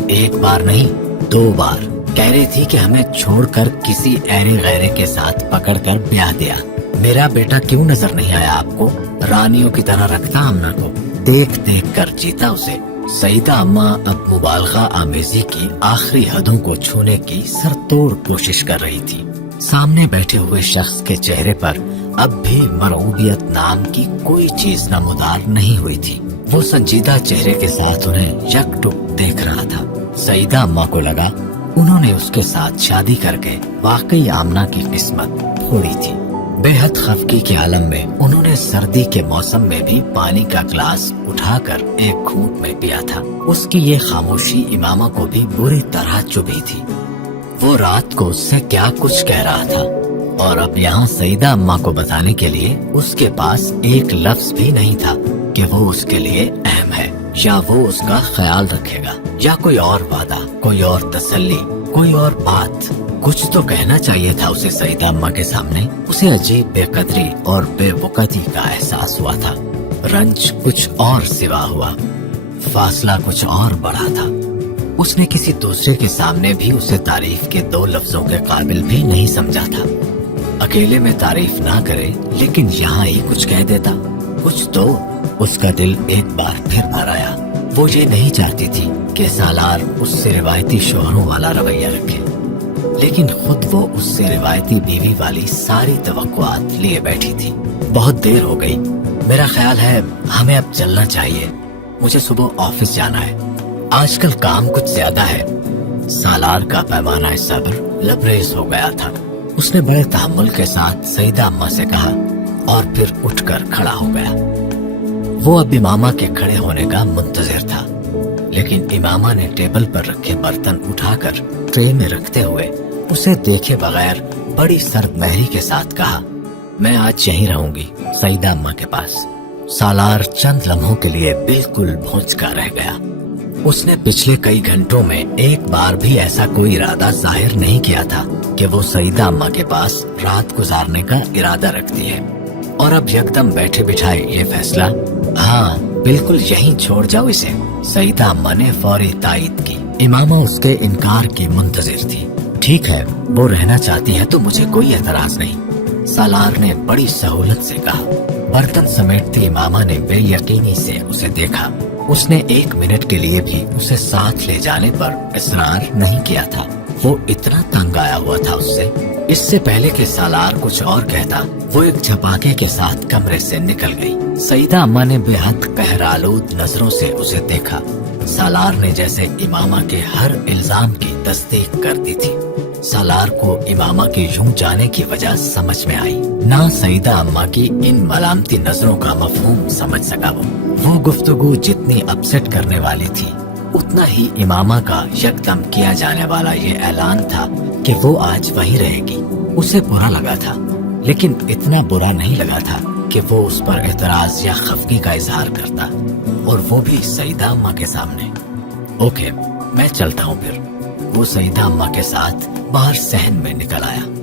ایک بار نہیں 2 بار کہہ رہی تھی کہ ہمیں چھوڑ کر کسی ایرے غیرے کے ساتھ پکڑ کر بیاہ دیا. میرا بیٹا کیوں نظر نہیں آیا آپ کو؟ رانیوں کی طرح رکھتا آمنہ کو، دیکھ دیکھ کر جیتا اسے. سیدہ اماں اب مبالغہ آمیزی کی آخری حدوں کو چھونے کی سر توڑ کوشش کر رہی تھی. سامنے بیٹھے ہوئے شخص کے چہرے پر اب بھی مرعوبیت نام کی کوئی چیز نمودار نہیں ہوئی تھی. وہ سنجیدہ چہرے کے ساتھ انہیں یک ٹک دیکھ رہا تھا. سیدہ اماں کو لگا انہوں نے اس کے ساتھ شادی کر کے واقعی آمنہ کی قسمت پھوڑی تھی. بے حد خفگی کے عالم میں انہوں نے سردی کے موسم میں بھی پانی کا گلاس اٹھا کر ایک گھونٹ میں پیا تھا. اس کی یہ خاموشی امامہ کو بھی بری طرح چبھی تھی. وہ رات کو اس سے کیا کچھ کہہ رہا تھا اور اب یہاں سیدہ اماں کو بتانے کے لیے اس کے پاس ایک لفظ بھی نہیں تھا کہ وہ اس کے لیے اہم ہے یا وہ اس کا خیال رکھے گا یا کوئی اور وعدہ، کوئی اور تسلی، کوئی اور بات. کچھ تو کہنا چاہیے تھا اسے سیدہ اماں کے سامنے. اسے عجیب بے قدری اور بے وقتی کا احساس ہوا تھا. رنج کچھ اور سوا ہوا، فاصلہ کچھ اور بڑھا تھا. اس نے کسی دوسرے کے سامنے بھی اسے تعریف کے 2 لفظوں کے قابل بھی نہیں سمجھا تھا. اکیلے میں تعریف نہ کرے لیکن یہاں ہی کچھ کہہ دیتا. کچھ تو اس کا دل ایک بار پھر بھر آیا. وہ یہ نہیں چاہتی تھی کہ سالار اس سے روایتی شوہروں والا رویہ رکھے، لیکن خود وہ اس سے روایتی بیوی والی ساری توقعات لیے بیٹھی تھی. بہت دیر ہو گئی، میرا خیال ہے ہمیں اب چلنا چاہیے. مجھے صبح آفس جانا ہے. آج کل کام کچھ زیادہ ہے. سالار کا پیمانہ صبر لبریز ہو گیا تھا. اس نے بڑے تحمل کے ساتھ سیدہ اماں سے کہا اور پھر اٹھ کر کھڑا ہو گیا. وہ اب امامہ کے کھڑے ہونے کا منتظر تھا، لیکن امامہ نے ٹیبل پر رکھے برتن اٹھا کر ٹرے میں رکھتے ہوئے اسے دیکھے بغیر بڑی سرد مہری کے ساتھ کہا، میں آج یہیں رہوں گی سیدہ اماں کے پاس. سالار چند لمحوں کے لیے بالکل بھونچکا رہ گیا. اس نے پچھلے کئی گھنٹوں میں ایک بار بھی ایسا کوئی ارادہ ظاہر نہیں کیا تھا کہ وہ سیدہ اماں کے پاس رات گزارنے کا ارادہ رکھتی ہے، اور اب یکدم بیٹھے بٹھائے یہ فیصلہ، ہاں بالکل یہیں چھوڑ جاؤ اسے. سیدہ اماں نے فوری تائید کی. امامہ اس کے انکار کی منتظر تھی. ٹھیک ہے، وہ رہنا چاہتی ہے تو مجھے کوئی اعتراض نہیں، سالار نے بڑی سہولت سے کہا. برتن سمیٹتی امامہ نے بے یقینی سے اسے دیکھا. اس نے 1 منٹ کے لیے بھی اسے ساتھ لے جانے پر اصرار نہیں کیا تھا. وہ اتنا تنگ آیا ہوا تھا اس سے. اس سے پہلے کہ سالار کچھ اور کہتا، وہ ایک جھپاکے کے ساتھ کمرے سے نکل گئی. سیدہ اماں نے بے حد قہر آلود نظروں سے اسے دیکھا. سالار نے جیسے امامہ کے ہر الزام کی تصدیق کر دی تھی. سالار کو امامہ کے یوں جانے کی وجہ سمجھ میں آئی، نہ سیدہ اماں کی ان ملامتی نظروں کا مفہوم سمجھ سکا. وہ گفتگو جتنی اپسیٹ کرنے والی تھی، اتنا ہی امامہ کا یکدم کیا جانے والا یہ اعلان تھا کہ وہ آج وہیں رہے گی. اسے برا لگا تھا، لیکن اتنا برا نہیں لگا تھا کہ وہ اس پر اعتراض یا خفگی کا اظہار کرتا، اور وہ بھی سعیدہ اماں کے سامنے۔ اوکے، میں چلتا ہوں پھر۔ وہ سعیدہ اماں کے ساتھ باہر صحن میں نکل آیا۔